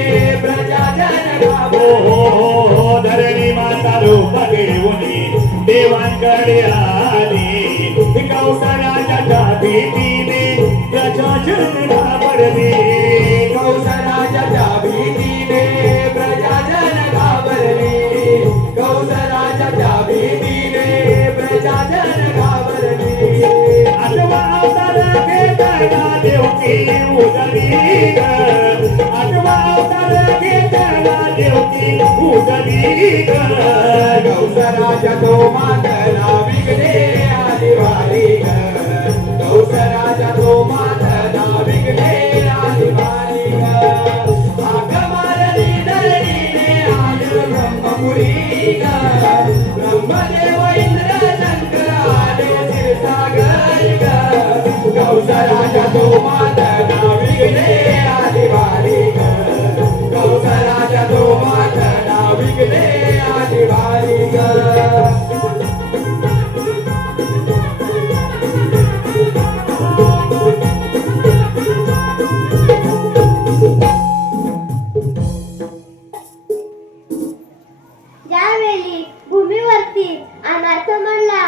प्रजाजन घाबरली हो धरणी माता रूप घेऊनी देवांकडे आली कौसराजाच्या भीतीने प्रजाजन घाबरली कौस राजाच्या भीतीने प्रजाजन घाबरली कौस राजाच्या भीतीने प्रजाजन घाबरली आठवा अवतार घेताना देवकी उदरी ग आठवा अवतार घेताना देवकी उदरी ग कौस राजा तो मातला विघ्ने आले भारी ग कौस राजा तो मातला विघ्ने आले भारी ग हाक मारली धरणीने आले ब्रह्मपुरी ग ब्रह्मदेव इंद्र शंकर आले क्षीरसागरी ग कौस राजा तो मातला विघ्ने आले भारी ग कौस राजा तो मातला विघ्ने आले भारी ग ज्यावेळी भूमीवरती अनाथ म्हणला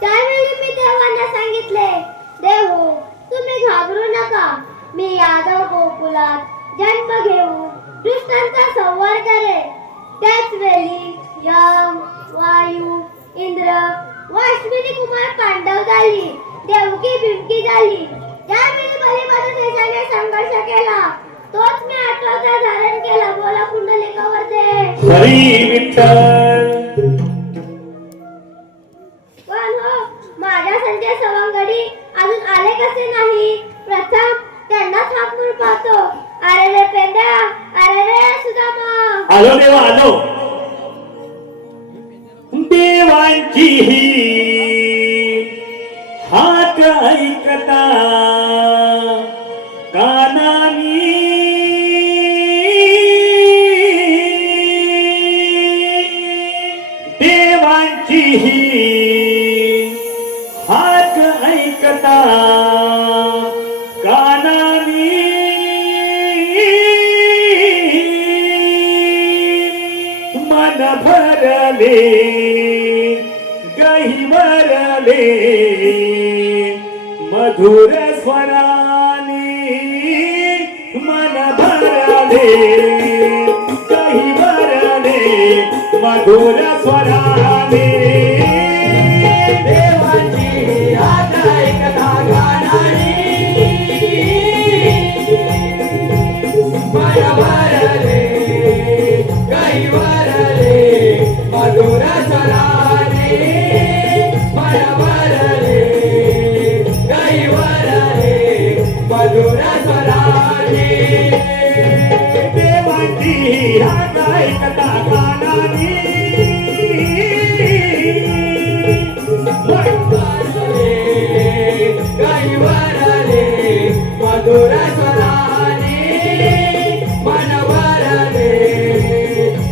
त्यावेळी मी देवांना सांगितले देव तुम्ही घाबरू नका मी यादव गोकुलात जन्म घेऊन दुष्टांचा संहार करेन त्याच वेळी यम वायू इंद्र व अश्विनी कुमार पांडव झाली देवकी बिमकी झाली ज्यावेळी बलिपती देशाने संघर्ष केला तोच मी आठवता धारण केला बोला कुंडलिकावर दे हरी विठ्ठल पण हो माझ्या संजय सवंगडी अजून आले कसे नाही प्रथम त्यांनाच हाक म्हणून पाहतो अरे रे पेंड्या अरे रे सुदामा आलो देवा आलो देवांची ही हाक ऐकता कानानी देवांची ही हाक ऐकता कानानी मन भरले गहिवरले मधुर स्वराने मन भरले गहिवरले मधुर स्वराने देवाची हाक ऐकता गाणारी मन भरले काही वरले मधुर स्वराने मन भरले काही वरले मधुर स्वराने देवाची ह्या काय कथा कानानी काही वरले मधुर स्वराने मन वरले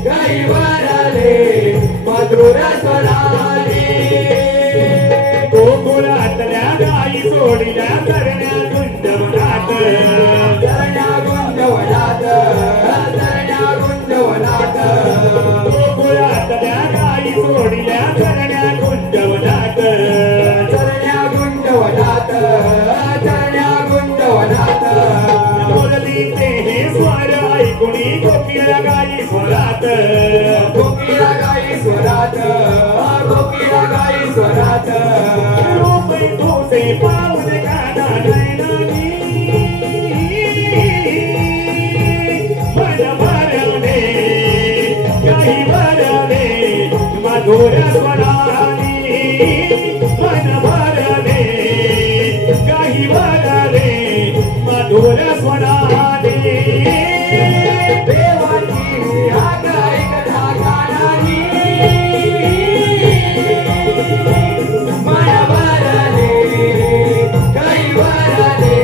काही वरले मधुर स्वराने गोकुळातल्या गाई सोडल्या करण्या गुंजवनात तरण्या गुंजवनात तरण्या गुंजवनात गोकुळातल्या गाई सोडल्या करण्या गुंजवनात तरण्या गुंजवनात तरण्या गुंजवनात बोलली ते हे स्वर ऐकुणी गोपीळ गाई स्वरात गोपीला गाई स्वरात गोपीला गाई स्वरात रूप तुझे पाऊल काना नयनानी मन भरले काही भरले मधुर स्वरानी मन भरले काही भरले मधुर स्वरानी देवाची हात ऐकता कानानी मन भरले काही भरले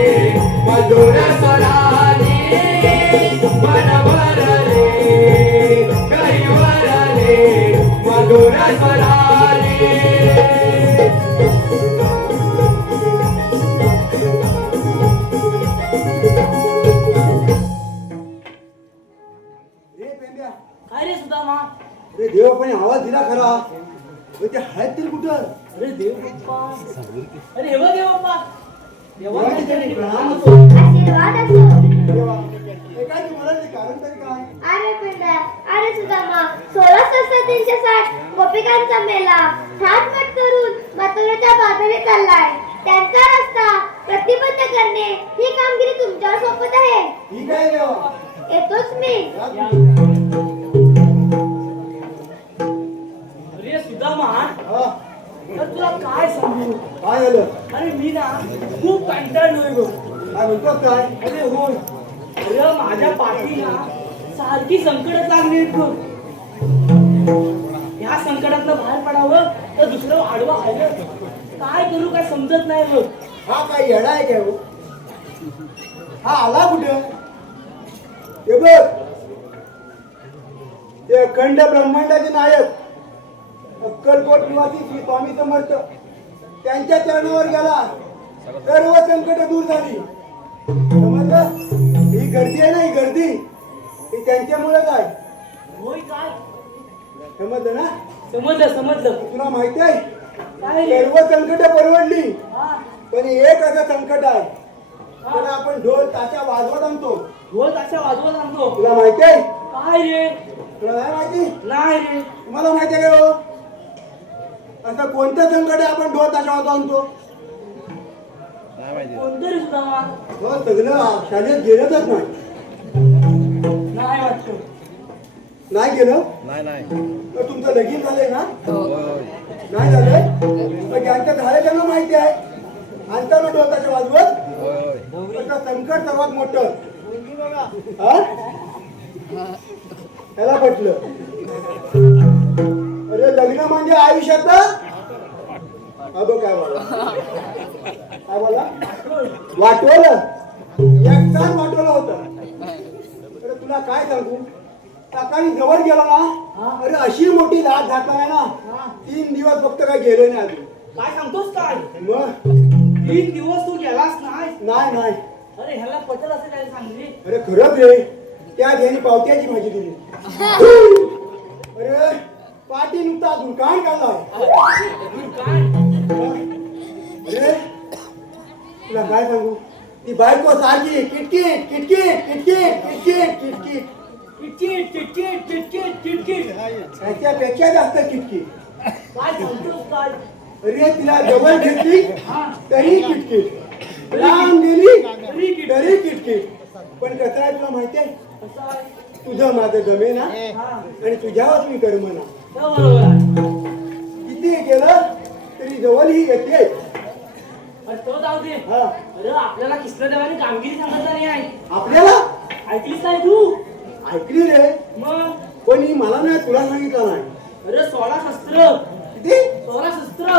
मधुर स्वराने मन भरले काही भरले मधुर स्वराने काय रे सुदामा? अरे देवापणे आवाज दिला खरा पण ते आहेत तरी कुठं अरे देव बाप्पा, अरे हे बघ देव बाप्पा, देवाने तरी प्रणाम होतो. आशीर्वाद असो. देवा हे काय तू म्हणाल कारण तरी काय अरे पिंड्या, अरे सुदामा, 16,360 गोपिकांचा मेला थाटमाट करून मथुरेच्या बाजारी चाललाय. त्यांचा रस्ता प्रतिबंध करणे ही कामगिरी तुमच्यावर सोपत आहे. ठीक आहे देवा येतोच मी. अरे सुदामा, हा तर तुला काय सांगू? काय झालं अरे मी ना खूप कंटाळलोय गं. काय म्हणतो काय अरे होय, अरे माझ्या पाठीला सारखी संकट लागली आहेत गं. ह्या संकटातनं बाहेर पडावं तर दुसरं आडवं आलं. काय करू काय समजत नाही बघ. हा काय येडा आहे काय हो हा आला कुठं हे बघ ते अखंड ब्रह्मांडाचे नायक अक्कलकोट निवासी श्री स्वामी समर्थ त्यांच्या चरणावर गेला सर्व संकट दूर झाली. समजलं ही गर्दी आहे ना ही गर्दी ही त्यांच्यामुळेच आहे. होय काय? समजलं ना समजलं समजलं. तुला माहिती आहे काय रे? सर्व संकट परवडली हा, पण एक असं संकट आहे त्याला आपण ढोल ताशा वाजवत आणतो. ढोल ताशा वाजवत आणतो. तुला माहिती आहे काय रे? तुला नाही माहिती नाही रे. तुम्हाला माहिती आहे का हो असं कोणतं संकट आहे आपण ढोल ताशा वाजवत आणतो. कोणतं रे सुदामा? हो सगळं शाळेत गेलंच नाही. नाही वाटतं. नाही गेलं तर तुमचं लगीन झालंय ना नाही झालंय तर ज्यांचं झालं त्यांना माहिती आहे आणताना ढोल ताशा वाजवत त्याचं संकट सर्वात मोठं हा त्याला पटलं. अरे लग्न म्हणजे आयुष्यात अगो काय बोला वाटवलं एकटाच वाटवलं होतं. अरे तुला काय सांगू सकाळी जवळ गेला ना अरे अशी मोठी लाट घातला ना 3 दिवस फक्त काय गेलो नाही अजून. काय सांगतोस काय? मग 3 दिवस तू गेलास नाही? नाही अरे ह्याला पटल असं काय सांगली? अरे खरंच रे त्या ध्यानी पावट्याची भाजी दिली. अरे पाठी नुकता दुकान काढला. अरे तुला काय सांगू ती बायको सारखी किटकिट किटकिट किटकिट किटकिट किटकिट चिटचिट चिटचिट चिटचिट चिटचिट. त्याच्यापेक्षा जास्त किटकिट. काय सांगतोस काय? अरे तिला जवळ घेतली तरी किटकिट लांब गेली तरी किटकिट. पण कसं आहे तुला माहिती आहे कसं आहे? तुझं माझं जमे ना हा, आणि तुझ्यावर मी कर्म ना बरोबर आहे. किती केलं तरी जवळ ही येते. अरे तो जाऊ दे. हा अरे आपल्याला कृष्णदेवाने कामगिरी सांगितलं नाही आहे. आपल्याला ऐकलीस काय तू? ऐकली रे मग पण ही मला नाही तुला सांगितलं नाही. अरे 16 शस्त्र किती? 16 शस्त्र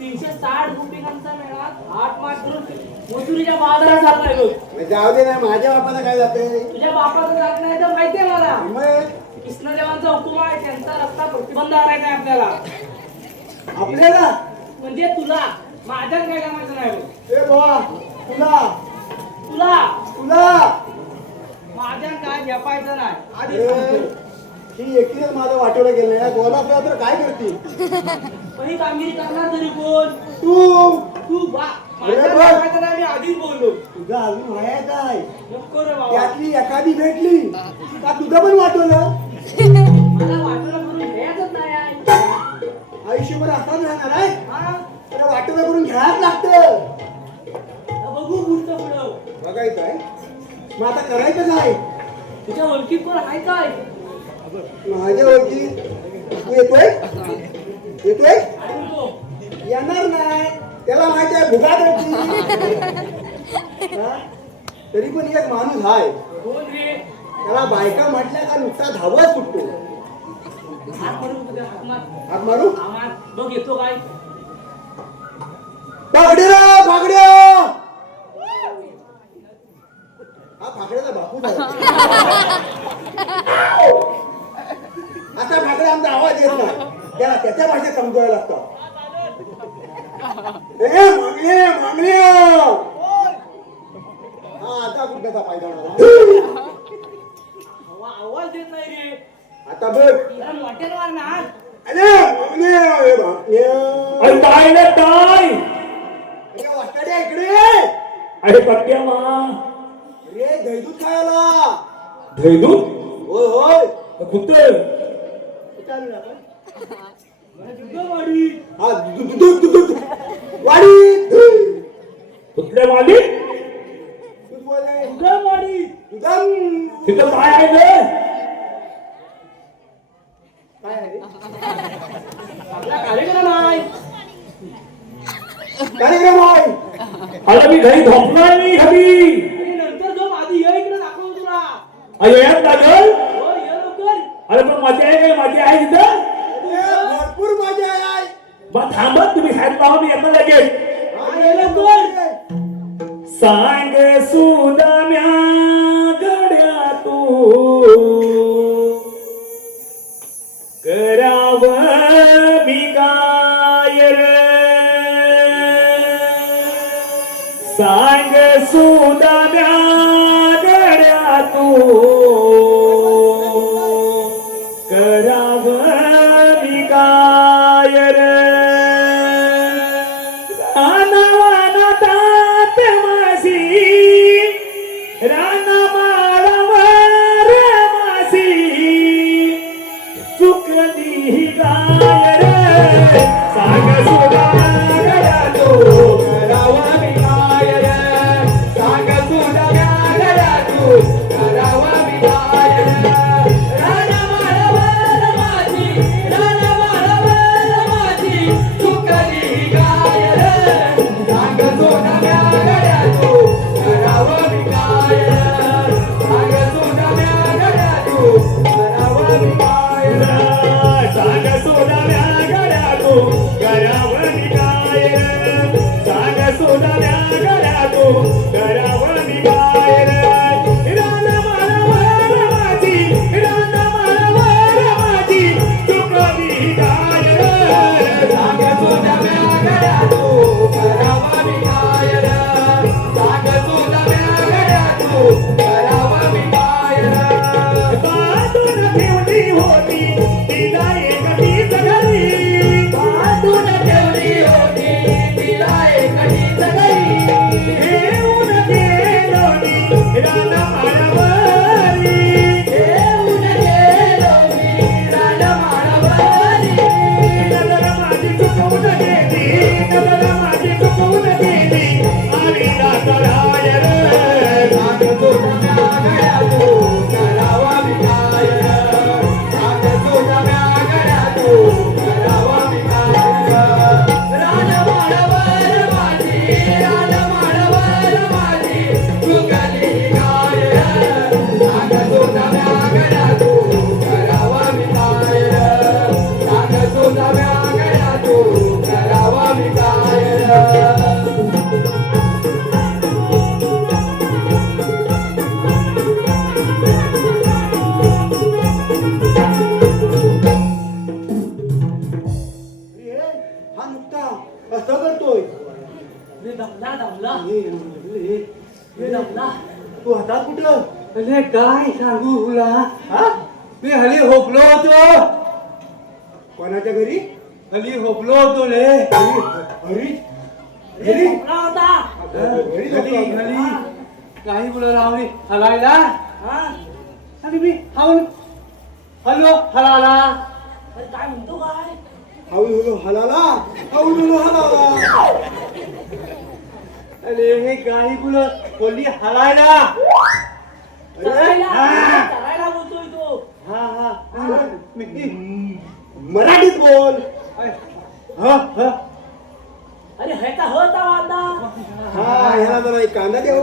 360 रुपयांचा मेळात 8 मात्र मजुरीच्या बाजारात चाललाय बघ. जाऊ दे ना माझ्या बापाला काय जाते तुझ्या बापाचं जात नाही तर माहितीये मला. मग कृष्णदेवांचा हुकूम आहे त्यांचा रस्ता प्रतिबंध आणायचा आहे आपल्याला. आपल्याला म्हणजे तुला माझ्यात काय कामाचं नाही बघ. ए बाबा तुला तुला तुला माझ्यात काय झेपायचं नाही आधी ए, सांगतो. ही एकटीच माझं वाटवलं गेलं या गोला तर काय करतील पण ही कामगिरी करणार तरी कोण? तू तू बा अरे माझ्यात बघ. झेपायचं नाही मी आधीच बोललो. तुझा अजून वया काय नको रे बाबा. त्यातली एखादी भेटली का तुझं पण वाटवलं मला वाटलं करून घ्यायचंच नाही आहे. आयुष्यभर असाच राहणार आहे हा? त्याला वाटवलं करून घ्यायच लागतं तर बघू पुढचं पुढं. बघायचं आहे मग आता करायचं काय तुझ्या ओळखीत कोण आहे काय? माझ्या ओळखी तू येतोय येतोय आणि तो येणार नाही त्याला माहिती आहे भुगा तरी पण एक माणूस आहे कोण रे? त्याला बायका म्हटल्या का नुसता धावत सुटतो हात मारून तुझ्या हात मार. हात मारू आमात बघ येतो काय? फागड्या फागड्या हा फाकड्याचा बापू असा फाकड्या आमचा आवाज येत नाही त्याला त्याच्या भाषेत समजवायला लागतं ए मागण्या मागण्या हा आता कुठल्याचा फायदा होणार आवाज देत नाही रे. आता बघ जरा मोठ्यानं मार ना हात. अरे मागण्या अरे मागण्या अरे काय रे काय अरे वाटाड्या इकडे अरे पट्ट्या मा रे दहीदूध खायला धैदू होय होय कुठे कुठे आलो रे आपण? जुगवाडी. हा दूध दूध दूध वाडी कुठल्या वाली दूध बोले जुगवाडी. दुधम तिथं काय आहे रे काय आहे रे? आपला कार्यक्रम आहे. कार्यक्रम आहे अरे मी घरी झोपणार नाही हवी आणि नंतर जो आधी ये इकडे दाखवतो तुला. अय्यात लागल हो ये लवकर. अरे पण माझी आहे काय माझी आहे तिथं अरे, भरपूर मजा आहे मग थांबत तुम्ही साहेब पाहून मी येतो लगेच हा, ये लवकर. सांग सुदाम्या गड्या तू कराव मी काय रे सांग सुदाम्या गड्या तू कराव मी काय रे रानवाना तात मासी रानमाळावर मासी चुकली गाय रे सांग सुदाम्या तू कराव मी काय रे सांग सुदाम्या तू कराव तू आता कुठं? अरे काय सांगू तुला हा मी हली होपलो होतो कोणाच्या घरी? हली होपलो होतो रे घरी घरी घरी हली काही बोला रावली हलायला आणि मी हाऊन हलो हलाला काय म्हणतो काय हळूहळू हलाला हळूहळू हलाला. अरे हे काही बोल बोलली हलायला करायला बोलतोय तो हा हा मराठीत बोल. हा हा अरे ह्याचा होता वादा हा ह्याला जरा एक कांदा देऊ.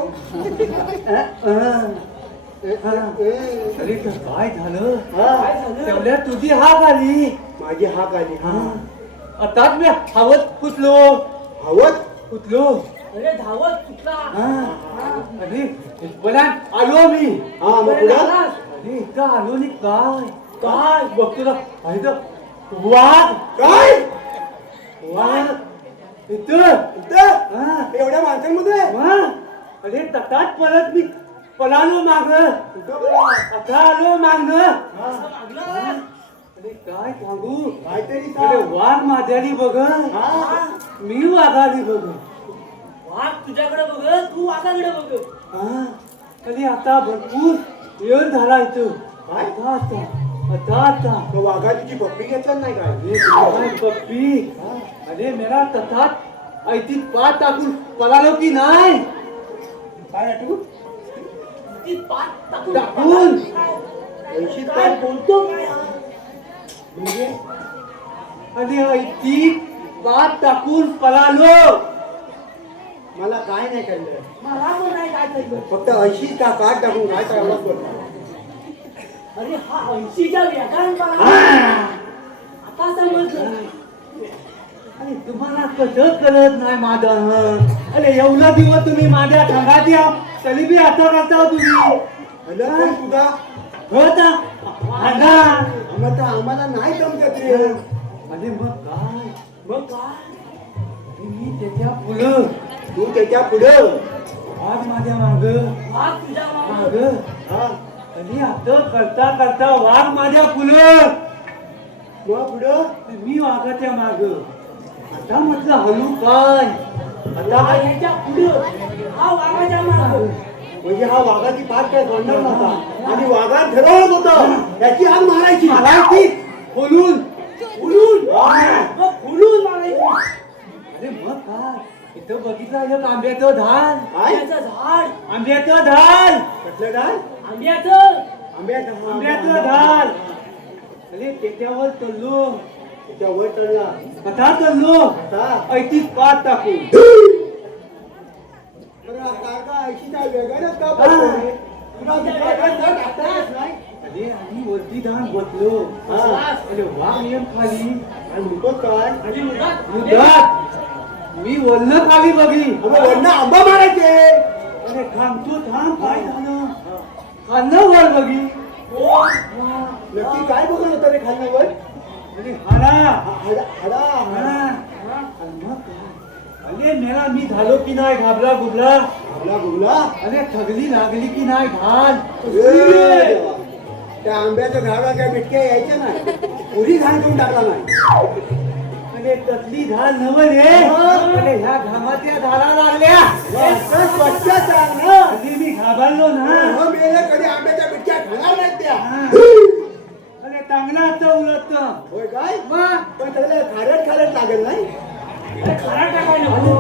अरे काय झालं तेवढ्या तुझी हाक आली माझी हाक आली. आताच मी हवत कुठलो हवत कुठलो अरे धावत कुठला अरे बोला आलो मी हा मग पुढं अरे इथं आलो नाही काय काय बघतो ना वाघ काय वाघ इथं इथं? एवढ्या माणसांमध्ये वाघ अरे तटात परत मी पळालो माग आता आलो माग अरे काय सांगू काहीतरी अरे सांग. वाघ माझ्यानी बघ मी वाघानी बघ वाघ तुझ्याकडे बघ तू वाघाकडे बघ कधी आता भरपूर वेळ झाला इथं काय? आता तो वाघाची पप्पी घेतला नाही काय? काय पप्पी अरे मेरा तथात ऐतीत पाय टाकून पळालो की नाही काय आठवू? ती पाठ टाकून टाकून ऐंशीत काय काय? बोलतो काय हा? म्हणजे आणि ऐतीत पाय टाकून पळालो मला काय नाही कळलं. मला पण नाही काय कळलं फक्त 80 का काट टाकून काय करावं बोलतो. अरे हा 80च्या वेगान आता समजलं अरे तुम्हाला कसं कळत नाही माझं अरे एवढा दिवस तुम्ही माझ्या ठांगात या तरी बी आता करता तुम्ही हॅलो कोण तुझा? होता आम्हाला नाही जमत रे. अरे मग काय मी त्याच्या पुढं तू त्याच्या पुढं वाघ माझ्या माग वाघ तुझ्या माग हा आणि आता करता करता वाघ माझ्या पुढं मग पुढं मी वाघाच्या माग आता म्हटलं हलू काय आता काय? ह्याच्या पुढं हा वाघाच्या माग म्हणजे हा वाघाची पाठ काय सोडणार नव्हता आणि वाघात ठरवलं होतं त्याची हाक मारायची. मारायची खोलून उडून मग फुलून मारायची अरे मग काय इथं बघितलं एक आंब्याचं झाड काय? आंब्याचं झाड आंब्याचं झाड कसलं काय? आंब्याचं आंब्याचं झाड अरे त्याच्यावर चढलो त्याच्यावर चढला कथा चढलो आता ऐतीत पाठ टाकून तर काका 80 चा वेगानेच का बोलतोय? तुला दुसरा काय न टाकताच नाही. अरे आम्ही वरती धान बसलो अरे वाघ येऊन खाली आणि म्हणतो काय? आणि मुलात मुदात मी वल्ल खाली बघी अगं वरनं आंबा मारायचे. अरे थांबतो थांब काय झालं खाल्लं वर बघी नक्की काय बघत होतं रे खाल्ल्यावर? अरे हाडा हडा हाडा आणि मग काय? अरे मेला मी झालो की नाही घाबरा गुबला आपला गुगला अरे थगली लागली की नाही घाल त्या आंब्याच्या झाडाला काय मिटक्या यायच्या नाही. पुरी घाण देऊन टाकला नाही. अरे तसली झाल नव रे अरे ह्या घामाच्या झाडा लागल्या असं स्वच्छ सांग ना. अरे मी घाबरलो ना हो मेले कधी आंब्याच्या मिटक्या खाणार नाहीत त्या. अरे चांगला उलट होय काय? मग पण त्याला खारट खारट लागेल नाही. खरा टाकायला नको.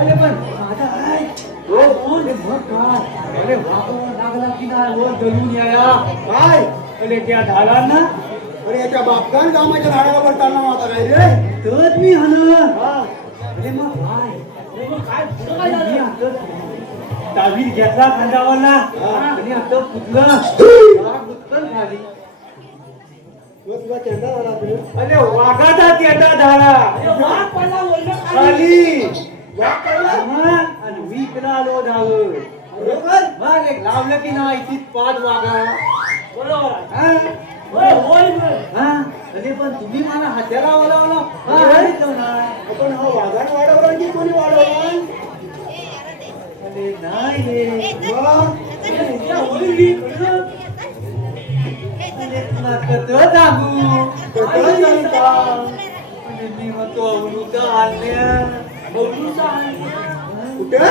अरे पण माझा आहे अरे मग काय अरे वापरून लागला की नाही वर जळून याया काय? अरे त्या झाडांना अरे याच्या बापकान जामाच्या झाडाला पडताना होता काय रे? तर मी हन हा. अरे मग काय अरे मग काय पुढं काय मी झालं आता तावीज घेतला खांद्यावरला आणि आता फुटलं फुटकन खाली मग तुला चेंडा झाला तुला? अरे वाघाचा चेटा झाला अरे वाघ पडला वरनं खाली. खाली वाघ पडला? आणि मी इकडं आलो धावत बरोबर? मग एक लावलं की नाही तीच 5 वाघा बरोबर आहे. हा? होय होय होय. हा? अरे पण तुम्ही मला हात्याला वळवलं हा, आणि तो नाही. आपण हा वाघाने वाढवला की कोणी वाढवला? नाही रे मग त्या होळी खरं. अरे तुला कसं सांगू कसं सांगता? अरे मी म्हणतो अवलूचा हालण्या बबलूचा हल्ल्या. कुठं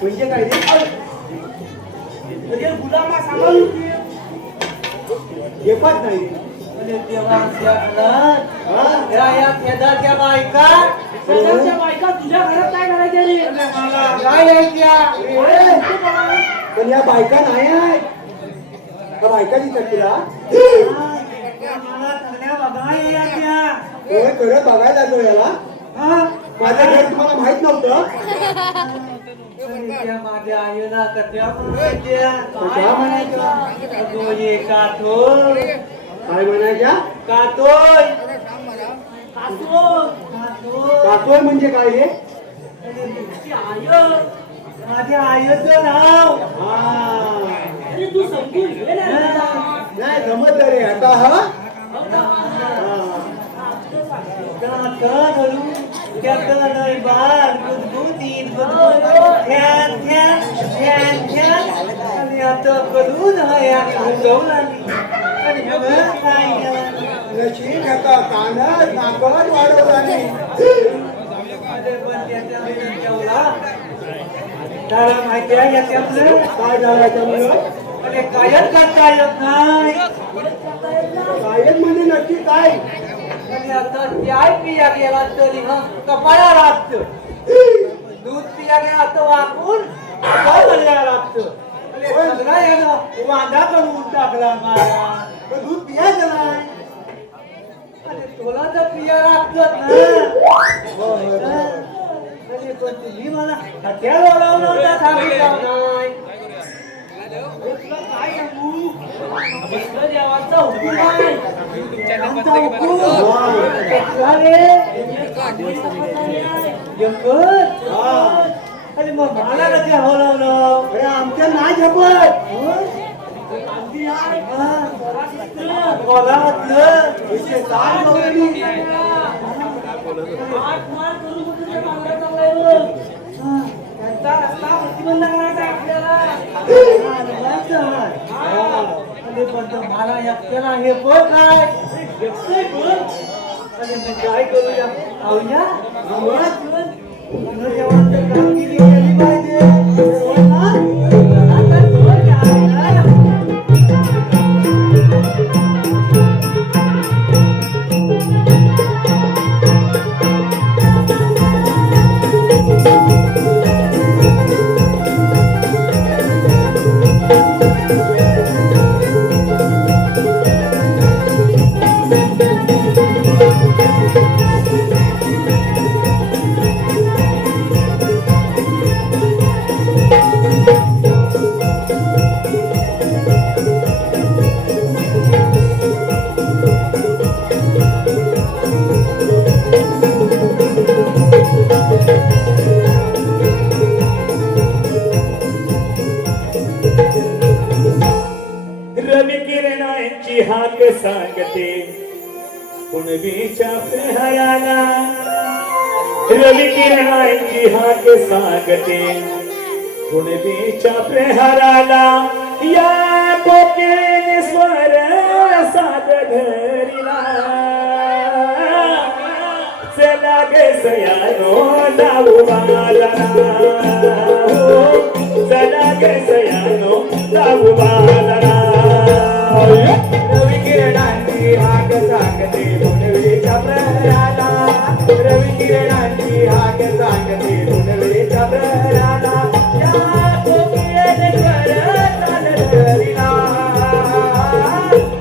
म्हणजे काय रे म्हणजे गुलामा सांभाळून घे. येपात नाही अरे देवा या खेदाच्या बायका शेजारच्या बायका तुझ्या घरात काय करायच्या रे? मला काय यायच्या पण या बायका नाही आहेत त्या बायका दिसतात तुला मला सगळ्या बघा यायच्या होय खरं बघायला लागलो याला हा माझं घर तुम्हाला माहित नव्हतं त्या माझ्या आईला कट्या म्हणायच्या कशा म्हणायच्या? अगो ये काठोर काय म्हणायच्या काठोर कातोय म्हणजे काय रे माझ्या आईचं नाव अरे तू समजून घे ना. नाही जमत रे आता हा नशीब आता कानात नाकात वाढवला नाही त्याला माहिती आहे याच्यातलं काय झालं याच्यामुळं अरे कायच करता येत नाही गायक म्हणजे नक्की काय आणि आता चाय पिया गेला तरी हा कपाळा लागत दूध पिया गेला तर वाकून कपाळा लागत सगळा यानं वांदा करून टाकला मला पण दूध पियाचं नाही अरे तुला तर पिया लागत ना अरे पण तुम्ही मला हत्या बोलावून नव्हता सांगितलं नाही तुला काय सांगू? आपलं देवाचा हुकूम आहे. आमचा हुकूम कसला रे जमत अरे मग मला कधी हवलवलं अरे आमच्या नाही झपत गांधी आहे. मला म्हटलं विषय काय नव्हती. मार मार करून कुठे मागला चाललाय बघ. त्यांचा रस्ता प्रतिबंध करायचा आहे आपल्याला. अरे पण मला एकट्याला हे पण काय एकटंय बघ. अरे मी काय करूया आवया कामगिरी केली पाहिजे आता बघ काय. रवी किरणांची हाक सांगते पुनवीच्या प्रहराला रवी किरणांची हाक सांगते पुनवीच्या प्रहराला या कोकिळेने स्वर साध धरिला चला गे सयानो जाऊ बाजारा हो चला गे सयानो जाऊ बाजारा रवी किरणांची हाक सांगते पुनवेच्या प्रहराला रवी किरणांची हाक सांगते पुनवेच्या प्रहराला या कोकिळेने स्वर साध धरिला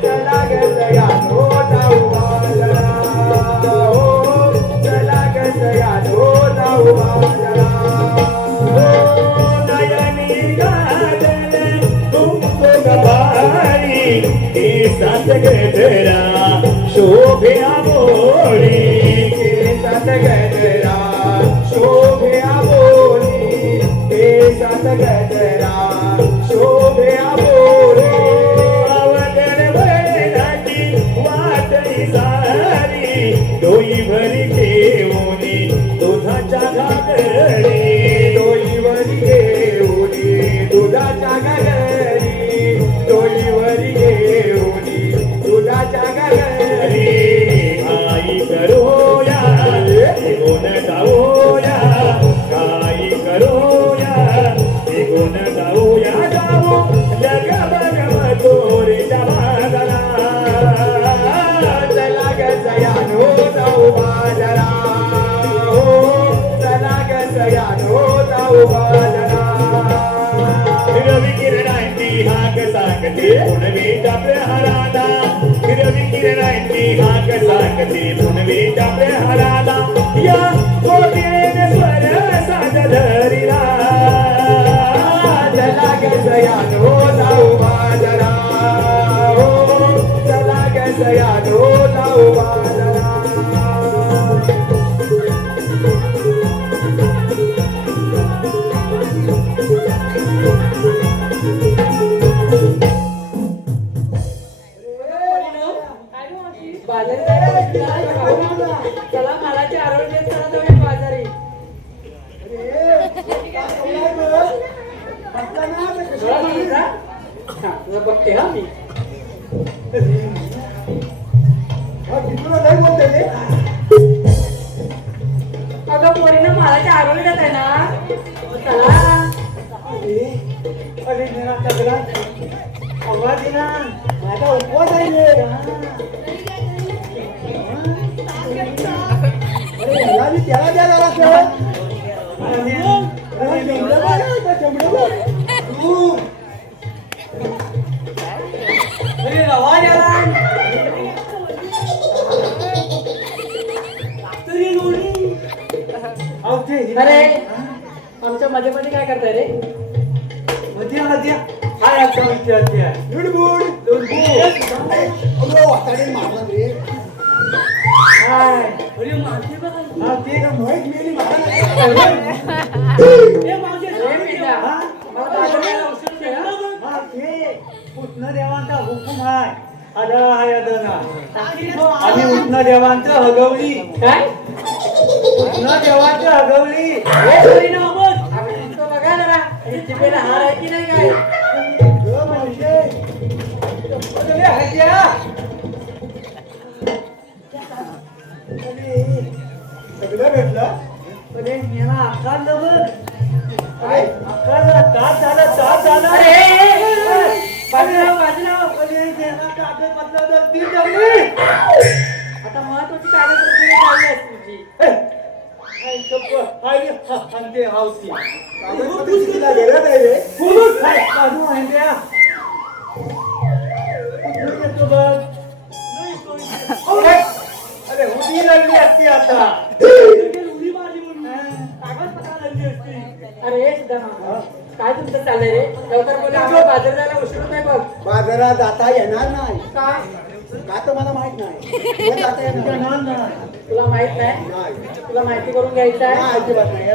चला ग सयानो जाऊ बाजारा हो चला ग सयानो जाऊ बाजारा नयनी गाजल तुमको गवारी सात गजरा शोभे आमोरी सात गजरा शोभे आबोली हे सात गजरा शोभे आबोली आवडण वळणाची वाटई सारी डोई भरी ठेवून दुधाच्या घागरी हाक सांगते पुनवीच्या प्रहराला हिरवी किरणांची हाक सांगते पुनवीच्या प्रहराला या कोटीने स्वर साज धरिला चला ग सयानो जाऊ बाजारा हो चला ग सयानो जाऊ बाजारा बाजारी चला मालाची आरोग्य देत चला जाऊया बाजारी डोळा बघायचा? हा, तुला बघते हा मी अगं पोरीनं मालाची आरोग्य देत आहे ना चला अरे मेरा तगड़ा आवाज ना माझा उपवास आहे रे अरे याला भी त्याला द्या जरा अरे रवा द्याला अरे आमच्या मध्ये मध्ये काय करताय रे मध्या मध्या हाय आता विचारते लुडबुड अगो वाटाडे मारला रे हाय अरे मारते बघा हा ते का मोहित मेली मारला ए मावशी ए बेटा मला बाजाराला औषध दे हा. हा ते कृष्ण देवांचा हुकूम हाय आदा हाय अदना आम्ही कृष्ण देवांचं हगवली काय कृष्ण देवांचं हगवली ए पोरीनं बघ तो बघा जरा ही जिभेला हार आहे की नाही काय सगळं भेटलं अरे मेला आकारलं बघ आकारलं तास झालं अरे बाजूला बाजूला अरे मेला कागदपत्र तर ती जमली आता महत्वाची कागदपत्रे चालली आहेत तुझी आई गप्प आई अंते हावती कागदपत्र तिला गरज आहे रे पुरुष आहे काढू आहे त्या कुठून येतो बघ अरे उडी लागली असती आता उडी मारली म्हणून कागदपत्र लागली असती अरे सुद्धा काय तुमचं चाललंय रे लवकर बोला आम्हाला बाजार जायला उशीर होत नाही बघ बाजारात जाता येणार नाही का का तर मला माहित नाही जाता येणार नाही तुला माहित नाही तुला माहिती करून घ्यायचं आहे अजिबात नाही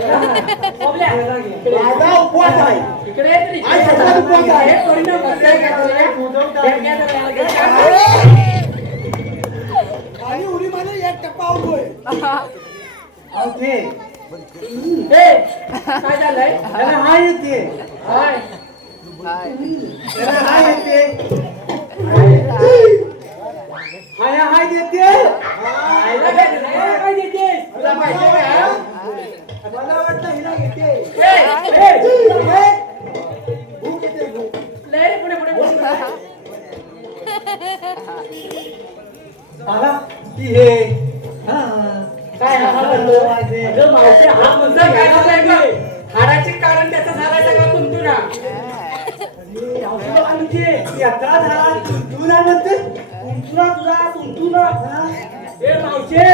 बाबल्या, इकडे ये. माझा उपवास आहे इकडे ये तरी. आई, सगळा उपवास आहे. हे पोरीनं बसलंय का तुला? घ्या जरा याला, घ्या. आणि उडी मला एक टप्पा आवडतोय ओके हे, काय झालंय त्याला हा येते हाय. त्याला हा येते हाय हाय देते आईला काय देते? काय देतेस? तुला माहिती आहे का? मला वाटतं हिला येते हे, हे. भूक येते भूक लय रे, पुढे पुढे पुढे. आला की हे हा काय हा म्हणतो? अगं मावशी, हा म्हणतो काय झालंय का? हाडाचे कारण त्याचं झालंय का तुमतुना? यात्रा झाला तुला म्हणते तुला ए मावशे,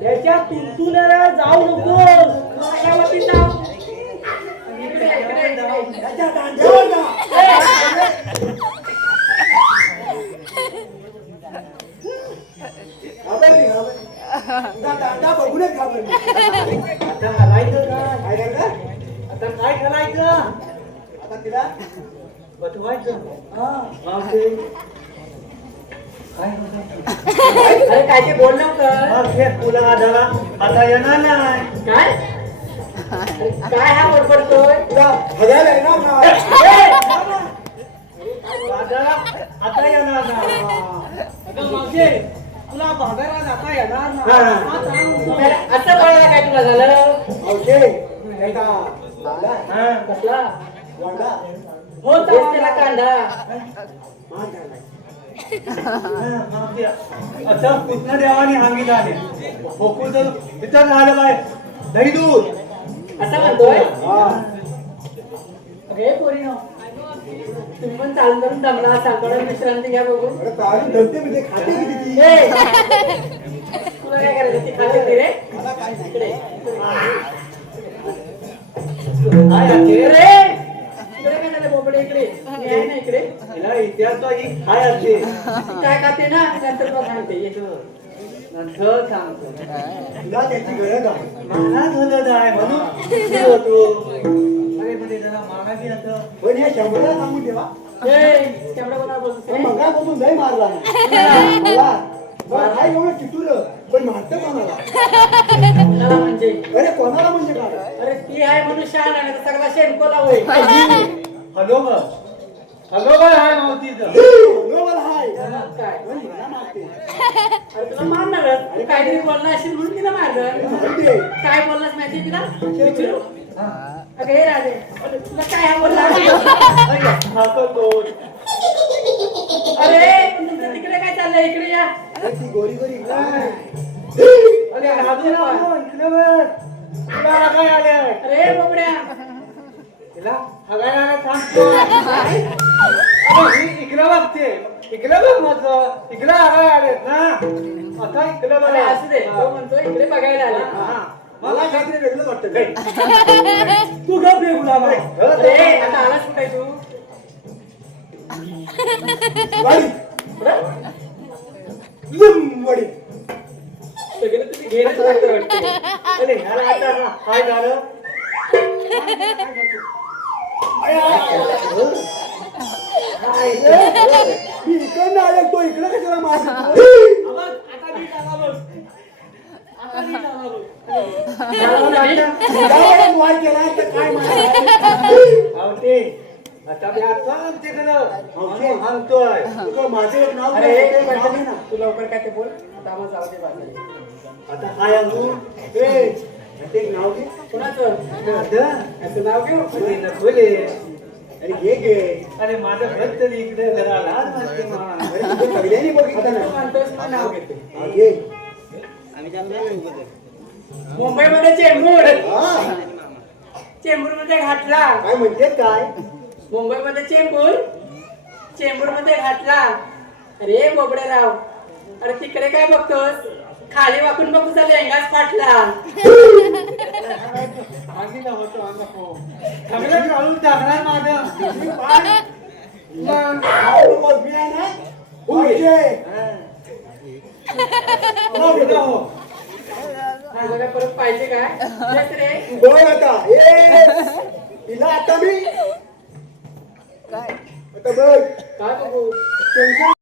त्याच्या तुंतुनाला जाऊ नकोस. कशावरती जाऊ? इकडे, इकडे, इकडे. त्याच्या दांड्यावर जा घाबरली तुझा दांडा बघूनच घाबरली आता घालायचं काय करायचं आता काय घालायचं आता तिला बटवायचं मावशी काय अरे काय ते बोल नव्हतं. तुला आढळला आता येणार नाही काय अरे काय हा बडबडतोय? तुला हजायला येणार नाही आढळला आता येणार नाही अगं मावशे, तुला बाजारात आता येणार नाही. असं कळलं काय तुला झालं? कसला हो तेच त्याला कांदा. आता कृष्ण देवाने हामी झाले बोकू तर इथं झालं बाय दही दूध असं म्हणतोय. अरे पोरीनो, तुम्ही पण चालून चालून दमला असाल थोडा विश्रांती घ्या बघू अरे चालून धरते म्हणजे खाते किती ती? ए! तुला काय करायचं ती खाते ती रे मला काय नाही. इकडे काय आहे रे? इकडे काय झालं बोबडे इकडे मी आहे ना इकडे हिला इतिहास ही काय असते ती काय खाते ना नंतर मग सांगते ये. नंतर सांगतो तुला त्याची गरज आहे. मला गरज आहे म्हणून मी होतो. अरे पण जरा मागा बी आता पण या शंभरला सांगून ठेवा. ए, तेवढं कोणाला पण बोलतोस रे? मगापासून लय मारला नाही. मला बरं, हाय एवढं चितूर पण मारतं कोणाला? कोणाला म्हणजे अरे कोणाला म्हणजे काय? अरे ती आहे म्हणून शहाणा नाही तर सगळा शेणकोला होय हॅलो ग हॅलो ग आहे मावतीचं नोबल हाय. मग काय पण हिला मारते. अरे तुला मारणारच तू काहीतरी बोलला असेल म्हणून तिला मारलं मारते. काय बोललास माहिती तिला विचारू अगं हे राजे अरे तुला काय हा बोलला अरे तुमचं तिकडे काय चाललंय इकडे या अरे ती गोरी गोरी काय? अरे राजू राव इकडे बघ तुला काय आले अरे बोबड्या तिला हगायला थांबतो इकडे बघते इकडे बघ माझं इकडे हगाय आलेत ना आता इकडे बघ अरे असू दे तो म्हणतो इकडे बघायला आले हा. मला काहीतरी वेगळं वाटतं काय? तू गप रे गुलाम अरे आता आलास कुठे तू वाडी. लिंब वाडी. सगळं तुम्ही घेणंच लागतं वाटतं अरे ह्याला आता ना काय झालं काय रे? मी इकडनं आलो तो इकडं कशाला मारतो? गावाला वार केला तर काय मारायचं? आवते आता मी आता आमच्याकडं सांगतोय तुझं माझं एक नाव अरे काय? एक ते नाव मिनिट आहे ना. तू लवकर काय ते बोल आता आम्हाला जाऊ दे बाजारात. आता काय आणू? ए, ते एक नाव घे. कोणाचं असं नाव घेऊ खोले अरे घे घे. अरे माझं घर तरी इकडे घराला अरे तुझं पहिल्याने बघितलं तू ना. म्हणतोस ना नाव घेते हा, घे. मुंबईमध्ये चेंबूर हा, चेंबूरमध्ये घातला काय म्हणते काय? मुंबईमध्ये चेंबूरमध्ये घातला अरे बोबडेराव अरे तिकडे काय बघतोस खाली वाकून बघ तुझा लेंगाच फाटला सांगितलं होतं नको सगळं काढून टाकणार माझं मी पाड. मग नाव बोल, मी आहे ना? ओके. हो माझं काय परत पाहिजे काय तेच रे बोल आता. ए, तिला आता मी आता बघ काय बघू टेन्शन